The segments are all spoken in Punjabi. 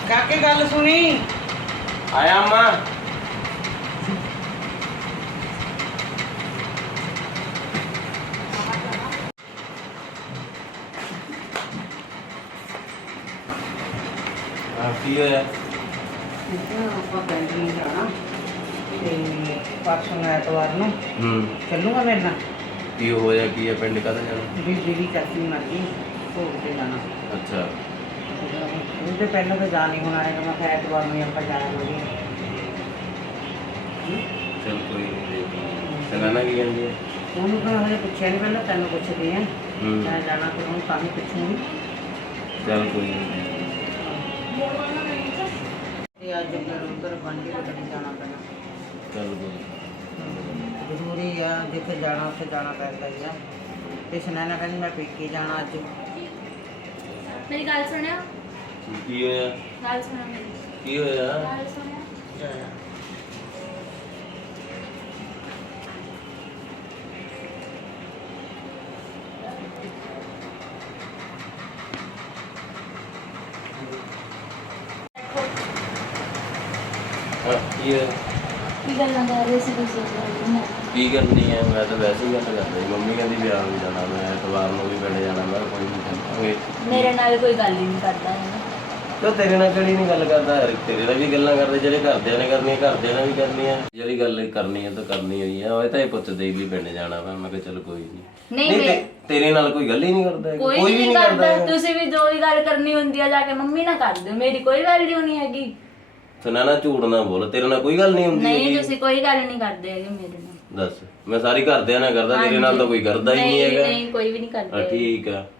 काके गल सुनी आया अम्मा की होया ਆਪਾਂ ਪਿੰਡ ਨਹੀਂ ਜਾਣਾ ਤੇ ਪਰਸੋਂ ਐਤਵਾਰ ਨੂੰ ਚੱਲੂਗਾ ਮੇਰੇ ਨਾਲ की होया की है पिंड का जाना ਬੀਬੀ ਦੀ ਚਾਚੀ ਮਰ ਗਈ ਭੋਗ ਤੇ ਜਾਣਾ अच्छा ਉਹਦੇ ਪਹਿਲਾਂ ਤਾਂ ਜਾ ਨਹੀਂ ਹੋਣਾ ਹੈਗਾ ਮੈਂ ਕਿਹਾ ਐਤਵਾਰ ਨੂੰ ਹੀ ਆਪਾਂ ਜਾਣਾ ਹੋਈ चल कोई नहीं सगाना की कहती है ਉਹਨੂੰ ਤਾਂ ਹਜੇ ਪੁੱਛਿਆ ਨਹੀਂ ਪਹਿਲਾਂ ਤੈਨੂੰ ਪੁੱਛਦੀ ਆ ਮੈਂ ਜਾਣਾ ਫਿਰ ਉਹਨੂੰ ਤਾਂ ਹੀ ਪੁੱਛੂੰਗੀ चल कोई नहीं ਤੇ ਅੱਜ ਫਿਰ ਉੱਧਰ ਬੰਡੀ ਬਦਲੀ ਜਾਣਾ ਪੈਣਾ चल कोई ਜ਼ਰੂਰੀ ਆ ਜਿੱਥੇ ਜਾਣਾ ਉੱਥੇ ਜਾਣਾ ਪੈਂਦਾ ਹੀ ਆ ਤੇ ਸੁਨੈਣਾ ਕਹਿੰਦੀ ਮੈਂ ਪੇਕੇ ਜਾਣਾ ਅੱਜ मेरी गल सुनियो की होया गल सुनो मेरी की होया गल सुनियो की है की गल्लां कर रहे सी तुसीं की करनी है मैं तो वैसे ही गल करदा मम्मी कहती ब्याह भी जाना मैं एतवार ਨੂੰ ਵੀ ਪਿੰਡ ਜਾਣਾ ਮੈਂ ਕੋਈ ਨਹੀਂ ਕਹਿੰਦਾ मेरे नाल कोई गल ही नहीं करदा है ਤੋ ਤੇਰੇ ਨਾਲ ਕਿਹੜੀ ਨਹੀਂ ਗੱਲ ਕਰਦਾ ਯਾਰ ਤੇਰੇ ਨਾਲ ਵੀ ਗੱਲਾਂ ਕਰਦੇ ਜਿਹੜੇ ਘਰਦਿਆਂ ਨੇ ਕਰਨੀਆਂ ਘਰਦਿਆਂ ਨਾਲ ਵੀ ਕਰਨੀਆਂ ਜਿਹੜੀ ਗੱਲ ਕਰਨੀ ਹੈ ਤਾਂ ਕਰਨੀ ਹੋਈ ਆ ਉਹ ਤਾਂ ਇਹ ਪੁੱਛਦੇ ਵੀ ਪਿੰਡ ਜਾਣਾ ਵਾ ਮੈਂ ਕਿਹਾ ਚਲ ਕੋਈ ਨਹੀਂ नहीं ਤੇਰੇ ਨਾਲ ਕੋਈ ਗੱਲ ਹੀ ਨਹੀਂ ਕਰਦਾ कोई भी नहीं करदा तुसीं भी जो ही गल करनी हुंदी है जाके मम्मी ना कर दो मेरी कोई वैल्यू नहीं हैगी ਸੁਣਾ ਨਾ ਝੂਠ ਨਾ ਬੋਲ ਤੇਰੇ ਨਾਲ ਕੋਈ ਗੱਲ ਨਹੀਂ ਹੁੰਦੀ नहीं तुसीं कोई गल नहीं करदे हैगे मेरे नाल ਦੱਸ ਮੈਂ ਸਾਰੀ ਘਰਦਿਆਂ ਨਾਲ ਕਰਦਾ ਤੇਰੇ ਨਾਲ ਤਾਂ ਕੋਈ ਕਰਦਾ ਹੀ ਨਹੀਂ ਹੈਗਾ नहीं कोई भी नहीं करदा ਠੀਕ ਆ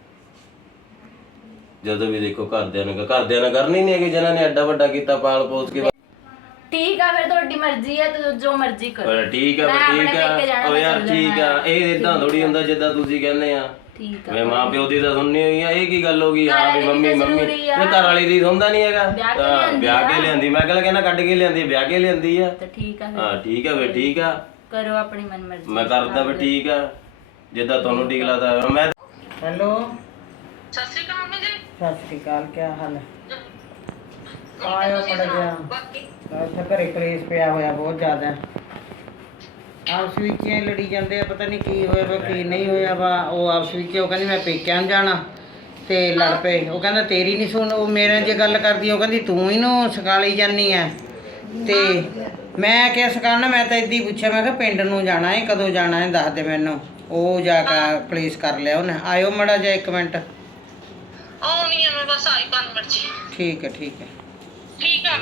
ਜਦੋਂ ਵੀ ਦੇਖੋ ਘਰਦਿਆਂ ਨਾਲ ਕਰਨੀ ਨਹੀਂ ਹੈਗੀ ਜਿਨ੍ਹਾਂ ਨੇ ਐਡਾ ਵੱਡਾ ਕੀਤਾ ਪਾਲ ਪੋਸ ਕੇ ठीक है फिर ਤੁਹਾਡੀ ਮਰਜ਼ੀ ਹੈ ਤੇ ਜੋ ਮਰਜ਼ੀ ਕਰੋ ਪਰ ਠੀਕ ਆ ਓ ਯਾਰ ਠੀਕ ਆ ਇਹ ਇਦਾਂ ਥੋੜੀ ਹੁੰਦਾ ਜਿੱਦਾਂ ਤੁਸੀਂ ਕਹਿੰਦੇ ਆ ਠੀਕ ਮੈਂ ਮਾਂ ਪਿਓ ਦੀ ਤਾਂ ਸੁਣਨੀ ਹੋਈ ਆ ਇਹ ਕੀ ਗੱਲ ਹੋ ਗਈ ਹਾਂ ਵੀ ਮੰਮੀ ਇਹ ਘਰ ਵਾਲੀ ਦੀ ਸੁਣਦਾ ਨਹੀਂ ਹੈਗਾ ਵਿਆਹ ਕੇ ਲਿਆਂਦੀ ਮੈਂ ਕਹਿੰਦਾ ਕੱਢ ਕੇ ਲਿਆਂਦੀ ਵਿਆਹ ਕੇ ਲਿਆਂਦੀ ਆ ਤੇ ਠੀਕ ਆ ਹਾਂ ਠੀਕ ਆ ਵੇ ਠੀਕ ਆ ਕਰੋ ਆਪਣੀ ਮਨਮਰਜ਼ੀ ਮੈਂ ਕਰਦਾ ਵੇ ਠੀਕ ਆ ਜਿੱਦਾਂ ਤੁਹਾਨੂੰ ਠੀਕ ਲੱਗਦਾ ਮੈਂ ਹੈਲੋ ਸਤਿ ਸ਼੍ਰੀ ਅਕਾਲ ਮੰਮੀ ਜੀ। ਸਤਿ ਸ਼੍ਰੀ ਅਕਾਲ ਕੀ ਹਾਲ ਹੈ ਆਇਓ ਮੜ ਗਿਆ ਬਾਕੀ ਉੱਥੇ ਘਰੇ ਕਲੇਸ਼ ਪਿਆ ਹੋਇਆ ਬਹੁਤ ਜ਼ਿਆਦਾ ਆਪਸ ਵਿੱਚ ਹੀ ਲੜੀ ਜਾਂਦੇ ਆ ਪਤਾ ਨਹੀਂ ਕੀ ਹੋਇਆ ਵਾ ਕੀ ਨਹੀਂ ਹੋਇਆ ਵਾ ਉਹ ਆਪਸ ਵਿੱਚ ਉਹ ਕਹਿੰਦੀ ਮੈਂ ਪੇਕਿਆਂ ਨੂੰ ਜਾਣਾ ਤੇ ਲੜ ਪਏ ਉਹ ਕਹਿੰਦਾ ਤੇਰੀ ਨਹੀਂ ਸੁਣ ਉਹ ਮੇਰੇ ਜੇ ਗੱਲ ਕਰਦੀ ਉਹ ਕਹਿੰਦੀ ਤੂੰ ਇਹਨੂੰ ਸਕਾਲੀ ਜਾਨੀ ਆ ਤੇ ਮੈਂ ਕਿਹਾ ਸਕਾਲਣਾ ਮੈਂ ਤਾਂ ਇੱਦਾਂ ਹੀ ਪੁੱਛਿਆ ਮੈਂ ਕਿਹਾ ਪਿੰਡ ਨੂੰ ਜਾਣਾ ਹੈ ਕਦੋਂ ਜਾਣਾ ਹੈ ਦੱਸ ਦੇ ਮੈਨੂੰ ਉਹ ਜਾ ਕੇ ਕਲੇਸ਼ ਕਰ ਲਿਆ ਉਹਨੇ ਆਇਓ ਮੜਾ ਜਾ 1 ਮਿੰਟ ਆਉਣੀ ਆ ਮੈਂ ਬਸ ਆਈ 5 ਮਿੰਟ ਚ ਠੀਕ ਹੈ ਠੀਕ ਹੈ ਠੀਕ ਆ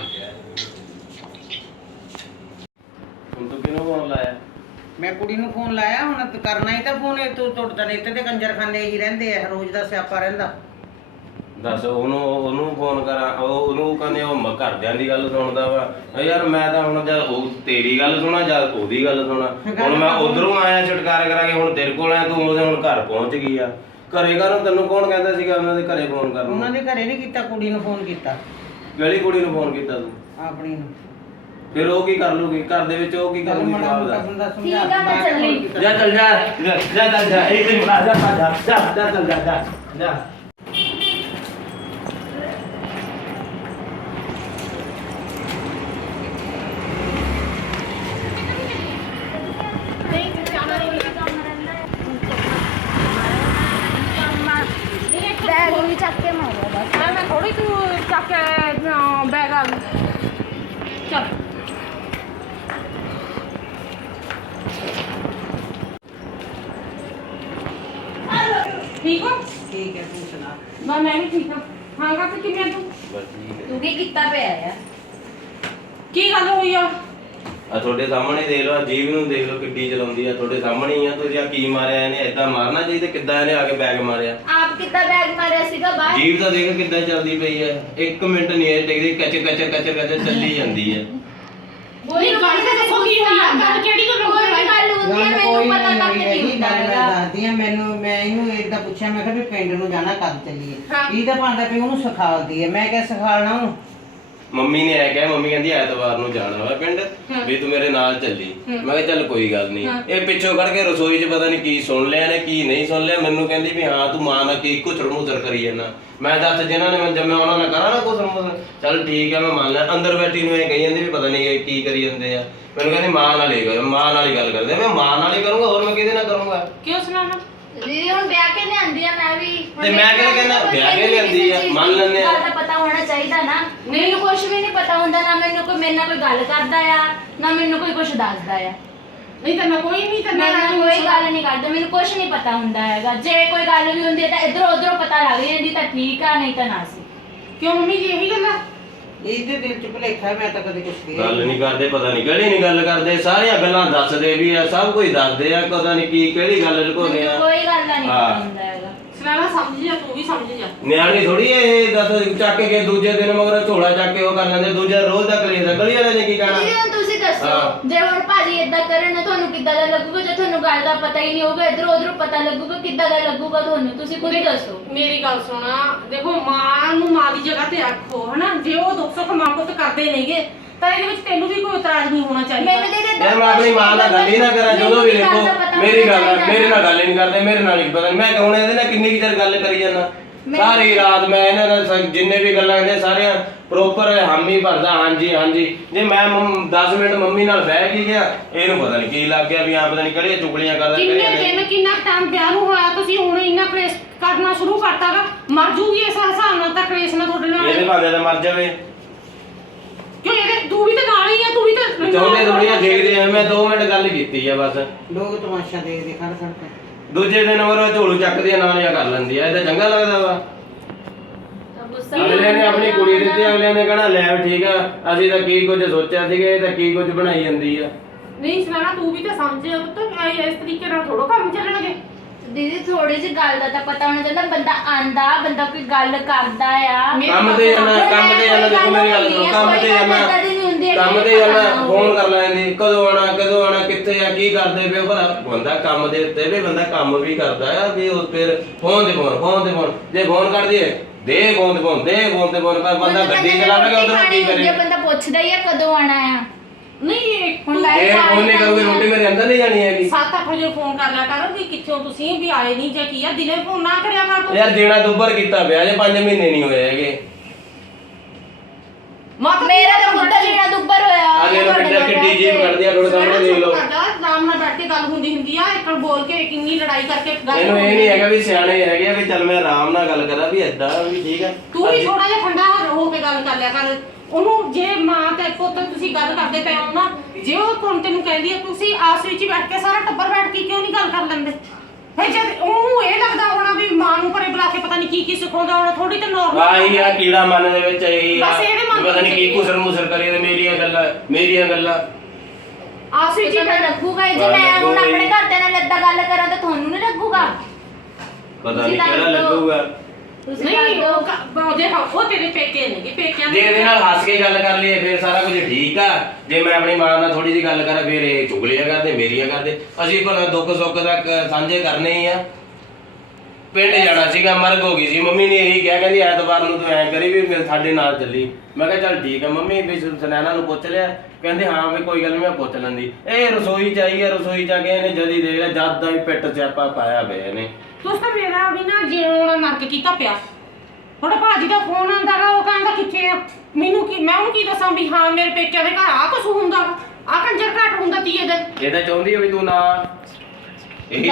ਹੁਣ ਤੂੰ ਕਿਹਨੂੰ ਫੋਨ ਲਾਇਆ ਮੈਂ ਕੁੜੀ ਨੂੰ ਫੋਨ ਲਾਇਆ ਹੁਣ ਤੂੰ ਕਰਨਾ ਹੀ ਤਾਂ ਫੋਨ ਤੂੰ ਟੁੱਟਦਾ ਨਹੀਂ ਤੇ ਕੰਜਰਖਾਨੇ ਹੀ ਰਹਿੰਦੇ ਆ ਰੋਜ਼ ਦਾ ਸਿਆਪਾ ਰਹਿੰਦਾ ਦੱਸ ਉਹਨੂੰ ਫੋਨ ਕਰਾਂ ਉਹਨੂੰ ਕਹਿੰਦੇ ਉਹ ਘਰਦਿਆਂ ਦੀ ਗੱਲ ਸੁਣਦਾ ਵਾ ਯਾਰ ਮੈਂ ਤਾਂ ਹੁਣ ਜਦ ਉਹ ਤੇਰੀ ਗੱਲ ਸੁਣਾ ਜਦ ਉਹਦੀ ਗੱਲ ਸੁਣਾ ਹੁਣ ਮੈਂ ਉਧਰੋਂ ਆਇਆ ਛੁਟਕਾਰਾ ਕਰਾ ਕੇ ਹੁਣ ਤੇਰੇ ਕੋਲ ਆਇਆ ਤੂੰ ਉਹਦੇ ਹੁਣ ਘਰ ਪਹੁੰਚ ਗਈ ਆ ਘਰੇ ਘਰੋਂ ਤੈਨੂੰ ਕੌਣ ਕਹਿੰਦਾ ਸੀਗਾ ਉਹਨਾਂ ਦੇ ਘਰੇ ਫੋਨ ਕਰਨ ਉਹਨਾਂ ਨੂੰ ਦੇ ਘਰੇ ਨਹੀਂ ਕੀਤਾ ਕੁੜੀ ਨੂੰ ਫੋਨ ਕੀਤਾ ਗਲੀ ਕੁੜੀ ਨੂੰ ਫੋਨ ਕੀਤਾ ਤੂੰ ਆਪਣੀ ਨੂੰ ਫਿਰ ਉਹ ਕੀ ਕਰ ਲੂਗੀ ਘਰ ਦੇ ਵਿੱਚ ਉਹ ਕੀ ਕਰੂਗੀ ਜਵਾਬ ਦਾ ਬੰਦਾ ਠੀਕ ਆ ਮੈਂ ਚੱਲੀ ਜਾ ਚੱਲ ਜਾ ਇੱਕ ਮਿੰਟ ਆ ਜਾ ਚੱਲ ਜਾ बैग भी चक के मारो बस ਮੈਂ ਥੋੜੀ ਤੂੰ ਚੱਕ ਕੇ ਬੈਗ ਆ ਗਈ ਚੱਲ ਠੀਕ ਹੋ ਠੀਕ ਹੈ ਤੂੰ ਸੁਣਾ ਮੈਂ ਵੀ ਠੀਕ ਹਾਂ ਹਾਂ ਕਾਫੀ ਕਿਵੇਂ ਆ ਤੂੰ ਬਸ ਠੀਕ ਹੈ तू की कितना पे आया ਕੀ ਗੱਲ ਹੋਈ ਆ ਆ ਤੁਹਾਡੇ ਸਾਹਮਣੇ ਦੇਖ ਲਓ ਜੀਵ ਨੂੰ ਦੇਖ ਲਓ ਕਿੱਡੀ ਚਲਾਉਂਦੀ ਆ ਤੁਹਾਡੇ ਸਾਹਮਣੇ ਹੀ ਆ ਤੁਸੀਂ ਆ ਕੀ ਮਾਰਿਆ ਇਹਨੇ ਏਦਾਂ ਮਾਰਨਾ ਚਾਹੀਦਾ ਕਿੱਦਾਂ ਇਹਨੇ ਆ ਕੇ ਬੈਗ ਮਾਰਿਆ आप कितना बैग मारे सीगा बाहर ਜੀਵ ਤਾਂ ਦੇਖ ਕਿੱਦਾਂ ਚੱਲਦੀ ਪਈ ਆ 1 ਮਿੰਟ ਨਹੀਂ ਇਹ ਟਿਕਦੀ ਕਚ ਚੱਲੀ ਜਾਂਦੀ ਆ ਨਹੀਂ ਗੱਲ ਤਾਂ ਦੱਸੋ ਕੀ ਹੋਈ ਆ ਗੱਲ ਕਿਹੜੀ ਗੱਲ ਹੋਈ ਆ गल होती है ਕੋਈ मैंने पता ਨਹੀਂ तक ਹੋਈ नहीं ਹੈਗੀ ਗੱਲ होता ਮੈਂ ਦੱਸਦੀ ਆ ਮੈਂ ਇਹਨੂੰ ਏਦਾਂ ਪੁੱਛਿਆ ਮੈਂ ਕਿਹਾ ਵੀ ਪਿੰਡ ਨੂੰ ਜਾਣਾ ਕਦ ਚੱਲੀਏ ਹਾਂ। ਇਹ ਤਾਂ ਭਾਂਦਾ ਵੀ ਉਹਨੂੰ ਸਿਖਾਲਦੀ ਹੈ ਮੈਂ ਕਿਹਾ ਸਿਖਾਲਣਾ ਉਹਨੂੰ ਮੰਮੀ ਨੇ ਐ ਕਿਹਾ, ਮੰਮੀ ਕਹਿੰਦੀ ਐਤਵਾਰ ਨੂੰ ਜਾਣਾ ਵਾ ਪਿੰਡ ਵੀ ਤੂੰ ਮੇਰੇ ਨਾਲ ਚੱਲੀ। ਮੈਂ ਕਿਹਾ ਚੱਲ ਕੋਈ ਗੱਲ ਨਹੀਂ। ਇਹ ਪਿੱਛੋਂ ਕੱਢ ਕੇ ਰਸੋਈ 'ਚ ਪਤਾ ਨਹੀਂ ਕੀ ਸੁਣ ਲਿਆ ਨੇ ਕੀ ਨਹੀਂ ਸੁਣ ਲਿਆ। ਮੈਨੂੰ ਕਹਿੰਦੀ ਵੀ ਹਾਂ ਤੂੰ ਮਾਂ ਨਾਲ ਕੀ ਘੁਸਰ ਮੁਸਰ ਕਰੀ ਜਾਂਦਾ। ਮੈਂ ਦੱਸ ਜਿਨ੍ਹਾਂ ਨੇ ਮੈਂ ਜੰਮਿਆ ਉਹਨਾਂ ਨਾਲ ਕਰਾਂ ਨਾ ਘੁਸਰ ਮੁਸਰ। ਚੱਲ ਠੀਕ ਹੈ ਮੈਂ ਮੰਨ ਲਿਆ। ਅੰਦਰ ਬੈਠੀ ਨੂੰ ਇਹ ਕਹੀ ਜਾਂਦੀ ਵੀ ਪਤਾ ਨਹੀਂ ਕੀ ਕਰੀ ਜਾਂਦੇ ਆ। ਮੈਨੂੰ ਕਹਿੰਦੀ ਮਾਂ ਨਾਲ ਹੀ ਕਰ, ਮਾਂ ਨਾਲ ਹੀ ਗੱਲ ਕਰਦੇ। ਮੈਂ ਮਾਂ ਨਾਲ ਹੀ ਕਰੂੰਗਾ, ਹੋਰ ਮੈਂ ਕਿਹਦੇ ਨਾਲ ਕਰੂੰਗਾ? ਕਿਉਂ ਸੁਣਾਣਾ? ਦੀਦੀ ਹੁਣ ਵਿਆਹ ਕੇ ਲਿਆਂਦੀ ਆ ਮੈਂ ਵੀ। ਤੇ ਮੈਂ ਕਿਹੜਾ ਕਹਿੰਦਾ ਵਿਆਹ ਕੇ ਲਿਆਂਦੀ ਆ, ਮੰਨ ਲੈਂਦੇ ਆ। ਗੱਲ ਦਾ ਪਤਾ ਹੋਣਾ ਚਾਹੀਦਾ ਨਾ। ਮੈਨੂੰ ਕੁਝ ਵੀ ਨਹੀਂ ਪਤਾ ਹੁੰਦਾ, ਨਾ ਮੈਨੂੰ ਕੋਈ ਮੇਰੇ ਨਾਲ ਕੋਈ ਗੱਲ ਕਰਦਾ ਆ, ਨਾ ਮੈਨੂੰ ਕੋਈ ਕੁਝ ਦੱਸਦਾ ਆ। ਨਹੀਂ ਤਾਂ ਮੈਂ ਕੋਈ ਨਹੀਂ ਤਾਂ ਮੈਂ ਕੋਈ ਗੱਲ ਨਹੀਂ ਕਰਦਾ, ਮੈਨੂੰ ਕੁਝ ਨਹੀਂ ਪਤਾ ਹੁੰਦਾ ਹੈਗਾ। ਜੇ ਕੋਈ ਗੱਲ ਵੀ ਹੁੰਦੀ ਹੈ ਤਾਂ ਇਧਰੋਂ ਉਧਰੋਂ ਪਤਾ ਲੱਗ ਜਾਂਦੀ ਤਾਂ ਠੀਕ ਆ, ਨਹੀਂ ਤਾਂ ਨਾ ਸੀ। ਕਿਉਂ ਮੰਮੀ ਜੀ ਇਹੀ ਗੱਲ ਆ? ਇਹਦੇ ਦਿਲ 'ਚ ਭੁਲੇਖਾ, ਮੈਂ ਤਾਂ ਕਦੇ ਕੁਝ ਕਿਹਾ ਗੱਲ ਨਹੀਂ ਕਰਦੇ, ਪਤਾ ਨਹੀਂ ਕਿਹੜੀ ਨਹੀਂ ਗੱਲ ਕਰਦੇ। ਸਾਰੀਆਂ ਗੱਲਾਂ ਦੱਸਦੇ ਵੀ ਆ, ਸਭ ਕੁਝ ਦੱਸਦੇ ਆ। ਪਤਾ ਨਹੀਂ ਕੀ ਕਿਹੜੀ ਗੱਲ ਲੁਕਾਉਂਦੇ ਆ। ਕੋਈ ਗੱਲ ਦਾ ਨਹੀਂ ਪਤਾ ਹੁੰਦਾ ਹੈਗਾ। ਸੁਣਾਣਾ ਸਮਝ ਜਾ, ਤੂੰ ਵੀ ਸਮਝ ਜਾ। ਨਿਆਣੀ ਥੋੜੀ ਇਹ ਦੱਸ ਚੱਕ ਕੇ ਦੂਜੇ ਦਿਨ ਮਗਰ ਝੋਲਾ ਚੱਕ ਕੇ ਉਹ ਕਰ ਲੈਂਦੇ। ਦੂਜਾ ਰੋਜ਼ ਦਾ ਕਲੇਸ਼ ਆ। ਗਲੀ ਵਾਲੇ ਨੇ ਕੀ ਕਹਿਣਾ? ਦੀਦੀ ਹੁਣ ਤੁਸੀਂ ਦੱਸੋ, ਜੇ ਹੁਣ ਭਾਜੀ ਏਦਾਂ ਕਰਨ ਤੁਹਾਨੂੰ ਕਿੱਦਾਂ ਦਾ ਲੱਗੂਗਾ? ਜੇ ਤੁਹਾਨੂੰ ਗੱਲ ਦਾ ਪਤਾ ਹੀ ਨਹੀਂ ਹੋਊਗਾ, ਇਧਰੋਂ ਉਧਰੋਂ ਪਤਾ ਲੱਗੂਗਾ, ਕਿੱਦਾਂ ਦਾ ਲੱਗੂਗਾ ਤੁਹਾਨੂੰ? ਤੁਸੀਂ ਖੁਦ ਹੀ ਦੱਸੋ। ਮੇਰੀ ਗੱਲ ਸੁਣਾ, ਦੇਖੋ ਮਾਂ ਨੂੰ ਮਾਂ ਦੀ ਜਗ੍ਹਾ ਤੇ ਰੱਖੋ ਹਨਾ। ਜੇ ਉਹ ਦੁੱਖ ਸੁੱਖ ਮਾਂ ਪੁੱਤ ਕਰਦੇ ਨੇਗੇ ਤਾਂ ਇਹਦੇ ਵਿੱਚ ਤੈਨੂੰ ਵੀ ਕੋਈ ਇਤਰਾਜ਼ ਨਹੀਂ ਹੋਣਾ ਚਾਹੀਦਾ। ਮੈਨੂੰ ਦੀਦੀ ਯਾਰ ਮੈਂ ਆਪਣੀ ਮਾਂ ਨਾਲ ਗੱਲ ਹੀ ਨਾ ਕਰਾਂ ਜਦੋਂ ਵੀ ਦੇਖੋ। ਮੇਰੀ ਗੱਲ ਮੇਰੇ ਨਾਲ ਗੱਲ ਹੀ ਨਹੀਂ ਕਰਦੇ, ਮੇਰੇ ਨਾਲ ਹੀ ਪਤਾ ਨਹੀਂ। ਮੈਂ ਹੁਣ ਇਹਦੇ ਨਾਲ ਕਿੰਨੀ ਕੁ ਚਿਰ ਗੱਲ ਕਰੀ ਜਾਂਦਾ। ਸਾਰੀ ਰਾਤ ਮੈਂ ਇਹਨਾਂ ਨਾਲ ਜਿੰਨੇ ਵੀ ਗੱਲਾਂ ਕਹਿੰਦੇ ਸਾਰੀਆਂ ਪ੍ਰੋਪਰ ਹਾਮੀ ਭਰਦਾ, ਹਾਂਜੀ ਹਾਂਜੀ। ਜੇ ਮੈਂ 10 ਮਿੰਟ ਮੰਮੀ ਨਾਲ ਬਹਿ ਕੇ ਗਿਆ, ਇਹਨੂੰ ਪਤਾ ਨਹੀਂ ਕੀ ਲੱਗ ਗਿਆ ਵੀ ਆ ਪਤਾ ਨਹੀਂ ਕਿਹੜੀਆਂ ਚੁਗਲੀਆਂ ਕਰਦਾ। ਕਿੰਨਾ ਟਾਈਮ ਵਿਆਹ ਨੂੰ ਹੋਇਆ, ਤੁਸੀਂ ਹੁਣ ਇੰਨਾ ਕਲੇਸ਼ ਕਰਨਾ ਸ਼ੁਰੂ ਕਰਤਾਗਾ। ਮਰ ਜੂਗੀ ਇਸ ਹਿਸਾਬ ਨਾਲ ਤਾਂ ਕਲੇਸ਼ ਨਾਲ ਤੁਹਾਡੇ ਨਾਲ। ਇਹਦੇ ਭਾਵੇਂ ਤਾਂ ਮਰ ਜਾਵੇ। ਕਿਉਂ ਇਹਦੇ ਤੂੰ ਵੀ ਤਾਂ ਨਾਲ ਹੀ ਆ, ਤੂੰ ਵੀ ਤਾਂ ਚਾਹੁੰਦੇ ਥੋੜੀਆਂ ਦੇਖਦੇ ਆ। ਮੈਂ 2 ਮਿੰਟ ਗੱਲ ਕੀਤੀ ਆ ਬਸ। ਲੋਕ ਤਮਾਸ਼ਾ ਦੇਖਦੇ ਖੜ ਖੜ ਕੇ। ਦੂਜੇ ਦਿਨ ਉਹ ਝੋਲੂ ਚੱਕਦੀ ਆ ਨਾਲ ਜਾਂ ਕਰ ਲੈਂਦੀ ਆ। ਇਹਦਾ ਚੰਗਾ ਲੱਗਦਾ ਵਾ? ਅਗਲੇ ਨੇ ਆਪਣੀ ਕੁੜੀ ਦਿੱਤੀ, ਅਗਲੇ ਨੇ ਕਹਿਣਾ ਲੈ ਠੀਕ ਆ, ਅਸੀਂ ਤਾਂ ਕੀ ਕੁਝ ਸੋਚਿਆ ਸੀਗਾ, ਇਹ ਤਾਂ ਕੀ ਕੁਝ ਬਣਾਈ ਜਾਂਦੀ ਆ। ਨਹੀਂ ਸੁਣਾਣਾ, ਤੂੰ ਵੀ ਤਾਂ ਸਮਝ ਇਸ ਤਰੀਕੇ ਨਾਲ ਥੋੜਾ ਕੰਮ ਚੱਲਣਗੇ। ਦੀਦੀ ਥੋੜੀ ਜਿਹੀ ਗੱਲ ਦਾ ਤਾਂ ਪਤਾ ਹੋਣਾ ਚਾਹੀਦਾ। ਬੰਦਾ ਆਂਦਾ, ਬੰਦਾ ਕੋਈ ਗੱਲ ਕਰਦਾ ਆ। ਕੰਮ ਤੇ ਜਾਣਾ, ਕੰਮ ਤੇ ਜਾਣਾ। ਦੇਖੋ ਮੇਰੀ ਗੱਲ ਸੁਣੋ, ਕੰਮ ਤੇ ਜਾਣਾ, ਕੰਮ ਤੇ ਜਾਣਾ, ਫੋਨ ਕਰ ਲੈਂਦੀ ਕਦੋਂ ਆਣਾ, ਕਦੋਂ ਆਣਾ, ਕਿੱਥੇ ਆ, ਕੀ ਕਰਦੇ ਪਏ। ਭਲਾ ਬੰਦਾ ਕੰਮ ਦੇ ਉੱਤੇ ਵੀ ਬੰਦਾ ਕੰਮ ਵੀ ਕਰਦਾ ਆ ਵੀ ਉਸ ਫਿਰ ਫੋਨ ਤੇ ਫੋਨ ਜੇ ਫੋਨ ਕਰਦੀ ਹੈ ਦੇ ਫੋਨ ਤੇ ਫੋਨ ਪਰ ਬੰਦਾ ਗੱਡੀ ਚਲਾਵੇਗਾ ਉਧਰੋਂ ਕੀ ਕਰੇ? ਬੰਦਾ ਪੁੱਛਦਾ ਹੀ ਆ ਕਦੋਂ ਆਣਾ ਆ। ਨਹੀਂ ਹੁਣ ਇਹ ਫੋਨ ਨਹੀਂ ਕਰੂਗੀ ਰੋਟੀ ਮੇਰੇ ਅੰਦਰ ਨਹੀਂ ਜਾਣੀ ਹੈਗੀ। 7-8 ਵਜੇ ਫੋਨ ਕਰ ਲਿਆ ਕਰ ਵੀ ਕਿੱਥੋਂ ਤੁਸੀਂ ਵੀ ਆਏ ਨਹੀਂ ਜਾਂ ਕੀ ਆ। ਦਿਨੇ ਫੋਨ ਨਾ ਕਰਿਆ ਕਰ ਤੂੰ। ਯਾਰ ਦੇਣਾ ਦੁੱਬਰ ਕੀਤਾ ਪਿਆ ਜੇ 5 ਮਹੀਨੇ ਨਹੀਂ ਹੋਏ ਹੈਗੇ। ਮੇਰਾ ਤਾਂ ਖੁਦ ਦਾ ਜਿਹੜਾ ਦੁੱਬਰ ਹੋਇਆ ਆ ਦੇ ਲੋ ਕਿੱਡੀ ਜੀਬ ਕੱਢਦੀ ਆ ਤੁਹਾਡੇ ਸਾਹਮਣੇ ਦੇਖ ਲਓ। ਆਰਾਮ ਨਾਲ ਬੈਠ ਕੇ ਗੱਲ ਹੁੰਦੀ ਆ। ਇੱਕ ਬੋਲ ਕੇ ਕਿੰਨੀ ਲੜਾਈ ਕਰਕੇ ਗੱਲ। ਇਹਨੂੰ ਇਹ ਨਹੀਂ ਹੈਗਾ ਵੀ ਸਿਆਣੇ ਹੈਗੇ ਆ ਵੀ ਚੱਲ ਮੈਂ ਆਰਾਮ ਨਾਲ ਗੱਲ ਕਰਾਂ ਵੀ ਏਦਾਂ ਵੀ ਠੀਕ ਆ। ਤੂੰ ਵੀ ਥੋੜਾ ਜਿਹਾ ਠੰਡਾ ਹੋ ਕੇ ਗੱਲ ਕਰ ਲਿਆ ਕਰ ਉਹਨੂੰ। ਜੇ ਮਾਂ ਤੇ ਪੁੱਤ ਤੁਸੀਂ ਗੱਲ ਕਰਦੇ ਪਏ ਹੋ ਨਾ, ਜੇ ਉਹ ਤੈਨੂੰ ਕਹਿੰਦੀ ਆ, ਤੁਸੀਂ ਆਸ ਵਿੱਚ ਹੀ ਬੈਠ ਕੇ ਸਾਰਾ ਟੱਬਰ ਬੈਠ ਕੇ ਕਿਉਂ ਨਹੀਂ ਗੱਲ ਕਰ ਲੈਂਦੇ? ਫਿਰ ਜਦ ਉਹਨੂੰ ਇਹ ਲੱਗਦਾ ਹੋਣਾ ਵੀ ਮਾਂ ਨੂੰ ਪਰੇ ਬੁਲਾ ਕੇ ਪਤਾ ਨਹੀਂ ਕੀ ਸਿਖਾਉਂਦਾ ਹੋਣਾ, ਥੋੜੀ ਤਾਂ ਨੋਰਮਲ ਆਹੀ ਆ ਕੀੜਾ ਮਨ ਦੇ ਵਿੱਚ ਇਹੀ ਆ। ਬਸ ਇਹਦੇ ਮਨ ਪਤਾ ਨਹੀਂ ਕੀ ਕੁਸਰ ਮੁਸਰ ਕਰੀ ਤੇ ਮੇਰੀਆਂ ਗੱਲਾਂ ਆਸ ਵਿੱਚ ਹੀ ਪਤਾ ਲੱਗੂਗਾ। ਜੇ ਮੈਂ ਹੁਣ ਆਪਣੇ ਘਰਦਿਆਂ ਨਾਲ ਏਦਾਂ ਗੱਲ ਕਰਾਂ ਤਾਂ ਤੁਹਾਨੂੰ ਨਹੀਂ ਲੱਗੂਗਾ? ਪਤਾ ਨਹੀਂ ਕਿਹੜਾ ਲੱਗੂਗਾ। ਨਹੀਂ ਉਹ ਦੇਖੋ ਉਹ ਤੇਰੇ ਪੇਕੇ ਨੇਗੇ, ਪੇਕਿਆਂ ਜੇ ਇਹਦੇ ਨਾਲ ਹੱਸ ਕੇ ਗੱਲ ਕਰ ਲਈਏ ਫਿਰ ਸਾਰਾ ਕੁਝ ਠੀਕ ਆ। ਜੇ ਮੈਂ ਆਪਣੀ ਮਾਂ ਨਾਲ ਥੋੜੀ ਜਿਹੀ ਗੱਲ ਕਰਾਂ ਫਿਰ ਇਹ ਚੁਗਲੀਆਂ ਕਰਦੇ, ਮੇਰੀਆਂ ਕਰਦੇ। ਅਸੀਂ ਭਲਾ ਦੁੱਖ ਸੁੱਖ ਦਾ ਸਾਂਝੇ ਕਰਨੇ ਹੀ ਆ। ਪਿੰਡ ਜਾਣਾ ਸੀਗਾ, ਮਰਗ ਹੋ ਗਈ ਸੀ। ਮੰਮੀ ਨੇ ਇਹੀ ਕਿਹਾ, ਕਹਿੰਦੀ ਐਤਵਾਰ ਨੂੰ ਤੂੰ ਐਂ ਕਰੀ ਵੀ ਮੇਰੇ ਸਾਡੇ ਨਾਲ ਚੱਲੀ। ਮੈਂ ਕਿਹਾ ਚੱਲ ਠੀਕ ਆ ਮੰਮੀ। ਵੀ ਸੁਨੈਣਾ ਨੂੰ ਪੁੱਛ ਲਿਆ, ਕਹਿੰਦੇ ਹਾਂ ਵੀ ਕੋਈ ਗੱਲ ਨਹੀਂ ਮੈਂ ਪੁੱਛ ਲੈਂਦੀ। ਇਹ ਰਸੋਈ ਚ ਆਈ ਆ, ਰਸੋਈ ਚ ਆ ਕੇ ਇਹਨੇ ਜਦੀ ਦੇਖ ਲਿਆ, ਜਦ ਦਾ ਹੀ ਪਿੱਟ ਸਿਆਪਾ ਪਾਇਆ ਪਿਆ ਇਹਨੇ। ਤੁਸੀਂ ਤਾਂ ਮੇਰਾ ਵੀ ਨਾ ਜਿਉਣਾ ਨਰਕ ਕੀਤਾ ਪਿਆ। ਤੁਹਾਡਾ ਭਾਜੀ ਦਾ ਫੋਨ ਆਉਂਦਾ ਗਾ, ਉਹ ਕਹਿੰਦਾ ਕਿੱਥੇ ਆ। ਮੈਨੂੰ ਕੀ, ਮੈਂ ਉਹਨੂੰ ਕੀ ਦੱਸਾਂ ਵੀ ਹਾਂ ਮੇਰੇ ਪੇਕਿਆਂ ਦੇ ਘਰ ਆ ਕੁਛ ਹੁੰਦਾ, ਆ ਕੰਜਰ ਘਾਟ ਹੁੰਦਾ ਤੀਏ ਦਿਨ। ਇਹ ਤਾਂ ਚਾਹੁੰਦੀ ਆ ਵੀ ਤੂੰ ਨਾ ਇਹੀ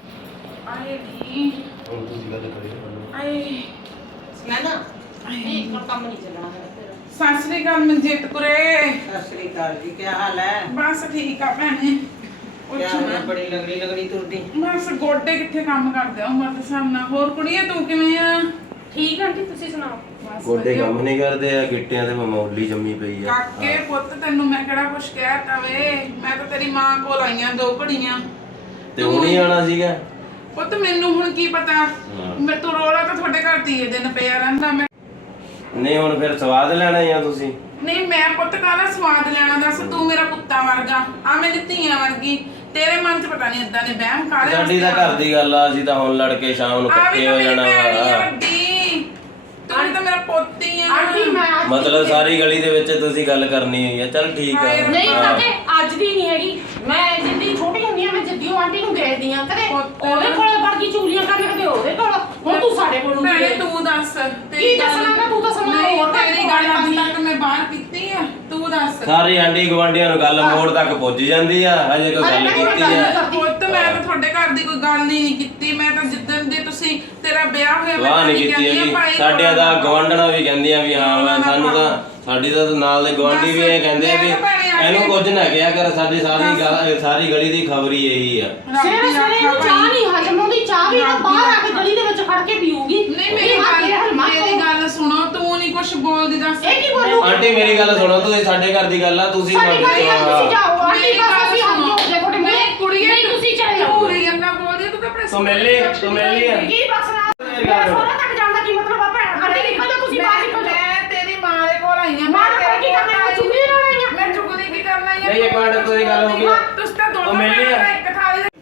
ਆਏ ਵੀ ਹੁਣ ਤੁਸੀਂ ਗੱਲ ਕਰੀ ਆਏ ਸੁਨੈਣਾ ਇਹ ਕੰਮ ਨਹੀਂ ਚੱਲਣਾ ਹੈ ਤੇਰਾ। ਸਤਿ ਸ੍ਰੀ ਅਕਾਲ ਮਨਜੀਤ ਕੁਰੇ। ਸਤਿ ਸ੍ਰੀ ਅਕਾਲ ਜੀ, ਕੀ ਹਾਲ ਹੈ? ਬਸ ਠੀਕ ਆ ਭੈਣੇ। ਕਿਆ ਹੋਇਆ, ਬੜੀ ਲੰਗੜੀ ਤੁਰਦੀ। ਬਸ ਗੋਡੇ ਕਿੱਥੇ ਕੰਮ ਕਰਦੇ ਆ ਉਮਰ ਦੇ ਹਿਸਾਬ ਨਾਲ। ਹੋਰ ਕੁੜੀਏ ਤੂੰ ਕਿਵੇਂ ਆ? ਠੀਕ ਆਂਟੀ, ਤੁਸੀਂ ਸੁਣਾਓ? ਬਸ ਗੋਡੇ ਵਧੀਆ। ਕੰਮ ਨਹੀਂ ਕਰਦੇ ਆ, ਗਿੱਟਿਆਂ ਤੇ ਮਾਮੂਲੀ ਜੰਮੀ ਪਈ ਆ। ਕਾਕੇ ਪੁੱਤ ਤੈਨੂੰ ਮੈਂ ਕਿਹੜਾ ਕੁਛ ਕਹਿਤਾ ਵੇ? ਮੈਂ ਤਾਂ ਤੇਰੀ ਮਾਂ ਕੋਲ ਆਈਆਂ 2 ਘੜੀਆਂ। ਤੇ ਹੁਣ ਹੀ ਆਣਾ ਸੀਗਾ ਪੁੱਤ ਮੈਨੂੰ ਹੁਣ ਕੀ ਪਤਾ, ਮੇਰੇ ਤੋਂ ਰੋਲਾ ਤਾਂ ਤੁਹਾਡੇ ਘਰ ਤੀਏ ਦਿਨ ਪਿਆ ਰਹਿੰਦਾ। ਮੈਂ ਨਹੀਂ ਹੁਣ ਫਿਰ ਸਵਾਦ ਲੈਣਾ ਹੀ ਆ ਤੁਸੀਂ। ਨਹੀਂ ਮੈਂ ਪੁੱਤ ਕਾਹਦਾ ਸਵਾਦ ਲੈਣਾ? ਦੱਸ ਤੂੰ ਮੇਰਾ ਪੁੱਤਾਂ ਵਰਗਾ, ਆ ਮੇਰੀ ਧੀਆਂ ਵਰਗੀ। ਤੇਰੇ ਮਨ 'ਚ ਪਤਾ ਨਹੀਂ ਏਦਾਂ ਦੇ ਵਹਿਮ ਕਾਹਦੇ ਸਾਡੀ ਤਾਂ ਘਰ ਦੀ ਗੱਲ ਆ। ਅਸੀਂ ਤਾਂ ਹੁਣ ਲੜ ਕੇ ਸ਼ਾਮ ਨੂੰ ਆ ਵੀ ਇਕੱਠੇ ਤਾਂ ਹੋ ਮੇਰੀ ਜਾਣਾ ਭੈਣ ਹੀ ਆ ਵਾ। ਵੱਡੀ। ਤੂੰ ਤਾਂ ਮੇਰਾ ਪੁੱਤ ਹੀ ਆ। ਆਂਟੀ ਮੈਂ ਮਤਲਬ ਸਾਰੀ ਗਲੀ ਦੇ ਵਿੱਚ ਤੁਸੀਂ ਗੱਲ ਕਰਨੀ ਹੋਈ ਆ, ਚੱਲ ਠੀਕ ਆ। ਨਹੀਂ ਹਾਂ। ਕਰਦੇ ਅੱਜ ਦੀ ਨਹੀਂ ਹੈਗੀ, ਮੈਂ ਜਿੱਦੀ ਛੋਟੀ ਹੁੰਦੀ ਆ ਮੈਂ ਜਿੱਦੀਓ ਆਂਟੀ ਨੂੰ ਦੇਖਦੀ ਆ, ਕਦੇ ਉਹਦੇ ਕੋਲ ਵਰਗੀ ਚੂਲੀਆਂ ਕਰਨ, ਕਦੇ ਉਹਦੇ ਕੋਲ। ਹੁਣ ਤੂੰ ਸਾਡੇ ਕੋਲ ਭੈਣੇ ਤੂੰ ਦੱਸ ਕੀ ਦੱਸਣਾ, ਤੂੰ ਤਾਂ ਸਮਾਂ ਹੋਰ ਤੇਰੀ ਗੱਲ ਅੱਜ ਤੱਕ ਮੈਂ ਬਾਹਰ ਕੀਤੀ ਆ, ਤੂੰ ਦੱਸ। ਸਾਰੇ ਆਂਢੀ ਗੁਆਂਢੀਆਂ ਨੂੰ ਗੱਲ ਮੋੜ ਤੱਕ ਪੁੱਜ ਜਾਂਦੀ ਆ, ਹਜੇ ਕੋਈ ਗੱਲ ਕੀਤੀ ਆ? ਪੁੱਤ ਮੈਂ ਤਾਂ ਤੁਹਾਡੇ ਘਰ ਦੀ ਕੋਈ ਗੱਲ ਨਹੀਂ ਕੀਤੀ, ਮੈਂ ਤਾਂ ਜਿੱਦਣ ਦੇ ਤੁਸੀਂ ਤੇਰਾ ਵਿਆਹ ਹੋਇਆ ਵਾਹ ਨਹੀਂ ਕੀਤੀ ਹੈਗੀ। ਸਾਡੇ ਦਾ ਗਵਾਂਢਣਾ ਵੀ ਕਹਿੰਦੀਆਂ ਵੀ ਹਾਂ ਵਾ, ਸਾਨੂੰ ਤਾਂ ਸਾਡੀ ਤਾਂ ਨਾਲ ਦੇ ਗਵਾਂਢੀ ਵੀ ਇਹ ਕਹਿੰਦੇ ਆ ਵੀ ਇਹਨੂੰ ਕੁਝ ਨਾ ਕਿਹਾ ਕਰ, ਸਾਡੀ ਸਾਰੀ ਗਲੀ ਦੀ ਖਬਰ ਹੀ ਇਹੀ ਆ। ਸਵੇਰੇ ਸਵੇਰੇ ਇਹਨੂੰ ਚਾਹ ਨਹੀਂ ਹਜਮ ਆਉਂਦੀ, ਚਾਹ ਵੀ ਨਾ ਬਾਹਰ ਆ ਕੇ ਗਲੀ ਦੇ ਵਿੱਚ ਖੜ ਕੇ ਪੀਊਗੀ। ਨਹੀਂ ਮੇਰੀ ਗੱਲ ਸੁਣੋ, ਤੂੰ ਨਹੀਂ ਕੁਝ ਬੋਲਦੀ ਦੱਸ। ਇਹ ਕੀ ਬੋਲੂ? ਆਂਟੀ ਮੇਰੀ ਗੱਲ ਸੁਣੋ, ਤੁਸੀਂ ਸਾਡੇ ਘਰ ਦੀ ਗੱਲ ਆ, ਤੁਸੀਂ ਸਾਡੀ ਗਲੀ ਆ, ਤੁਸੀਂ ਜਾਓ ਆਂਟੀ ਮੇਰੀ ਬਸ ਗੱਲ ਅਸੀਂ ਹੱਥ ਸੁਣੋ। ਜੋੜਦੇ ਤੁਹਾਡੇ ਮੂਹਰੇ। ਕੁੜੀਏ ਨਹੀਂ ਤੁਸੀਂ ਚਲੇ ਜਾਓ। ਪੂਰੀ ਗੱਲਾਂ ਬੋਲਦੀ ਤੂੰ ਤਾਂ ਆਪਣੇ ਤੂੰ ਮਿਲ ਲਈ ਆ। ਕੀ ਬਖਸ਼ਣਾ? ਮੇਰਾ ਸੋਹਰਾ ਤੱਕ ਜਾਣ ਦਾ ਕੀ ਮਤਲਬ ਆ? ਭੈਣ ਆਂਟੀ ਨਿਕਲ ਜਾ, ਤੁਸੀਂ ਬਾਹਰ ਨਿਕਲ ਜਾ। ਮੈਂ ਤੇਰੀ ਮਾਂ ਦੇ ਕੋਲ ਆਈ ਆ। ਮਾਂ ਨੇ ਕੀ ਕਰਨਾ ਹੈ? ਚੁੰਨੀ ਲਾਉਣਾ ਹੀ ਆ। ਮੈਂ ਚੁਗਲੀ ਕੀ ਕਰਨਾ ਹੈ? ਨਹੀਂ, ਇੱਕ ਮਿੰਟ ਤੁਸੀਂ ਗੱਲ ਹੋ ਗਈ। ਤੁਸੀਂ ਤਾਂ ਉਹ ਦੋਨੋਂ ਮਿਲ ਲਈ ਆ। ਇੱਕ ਥਾਲੀ ਦੇ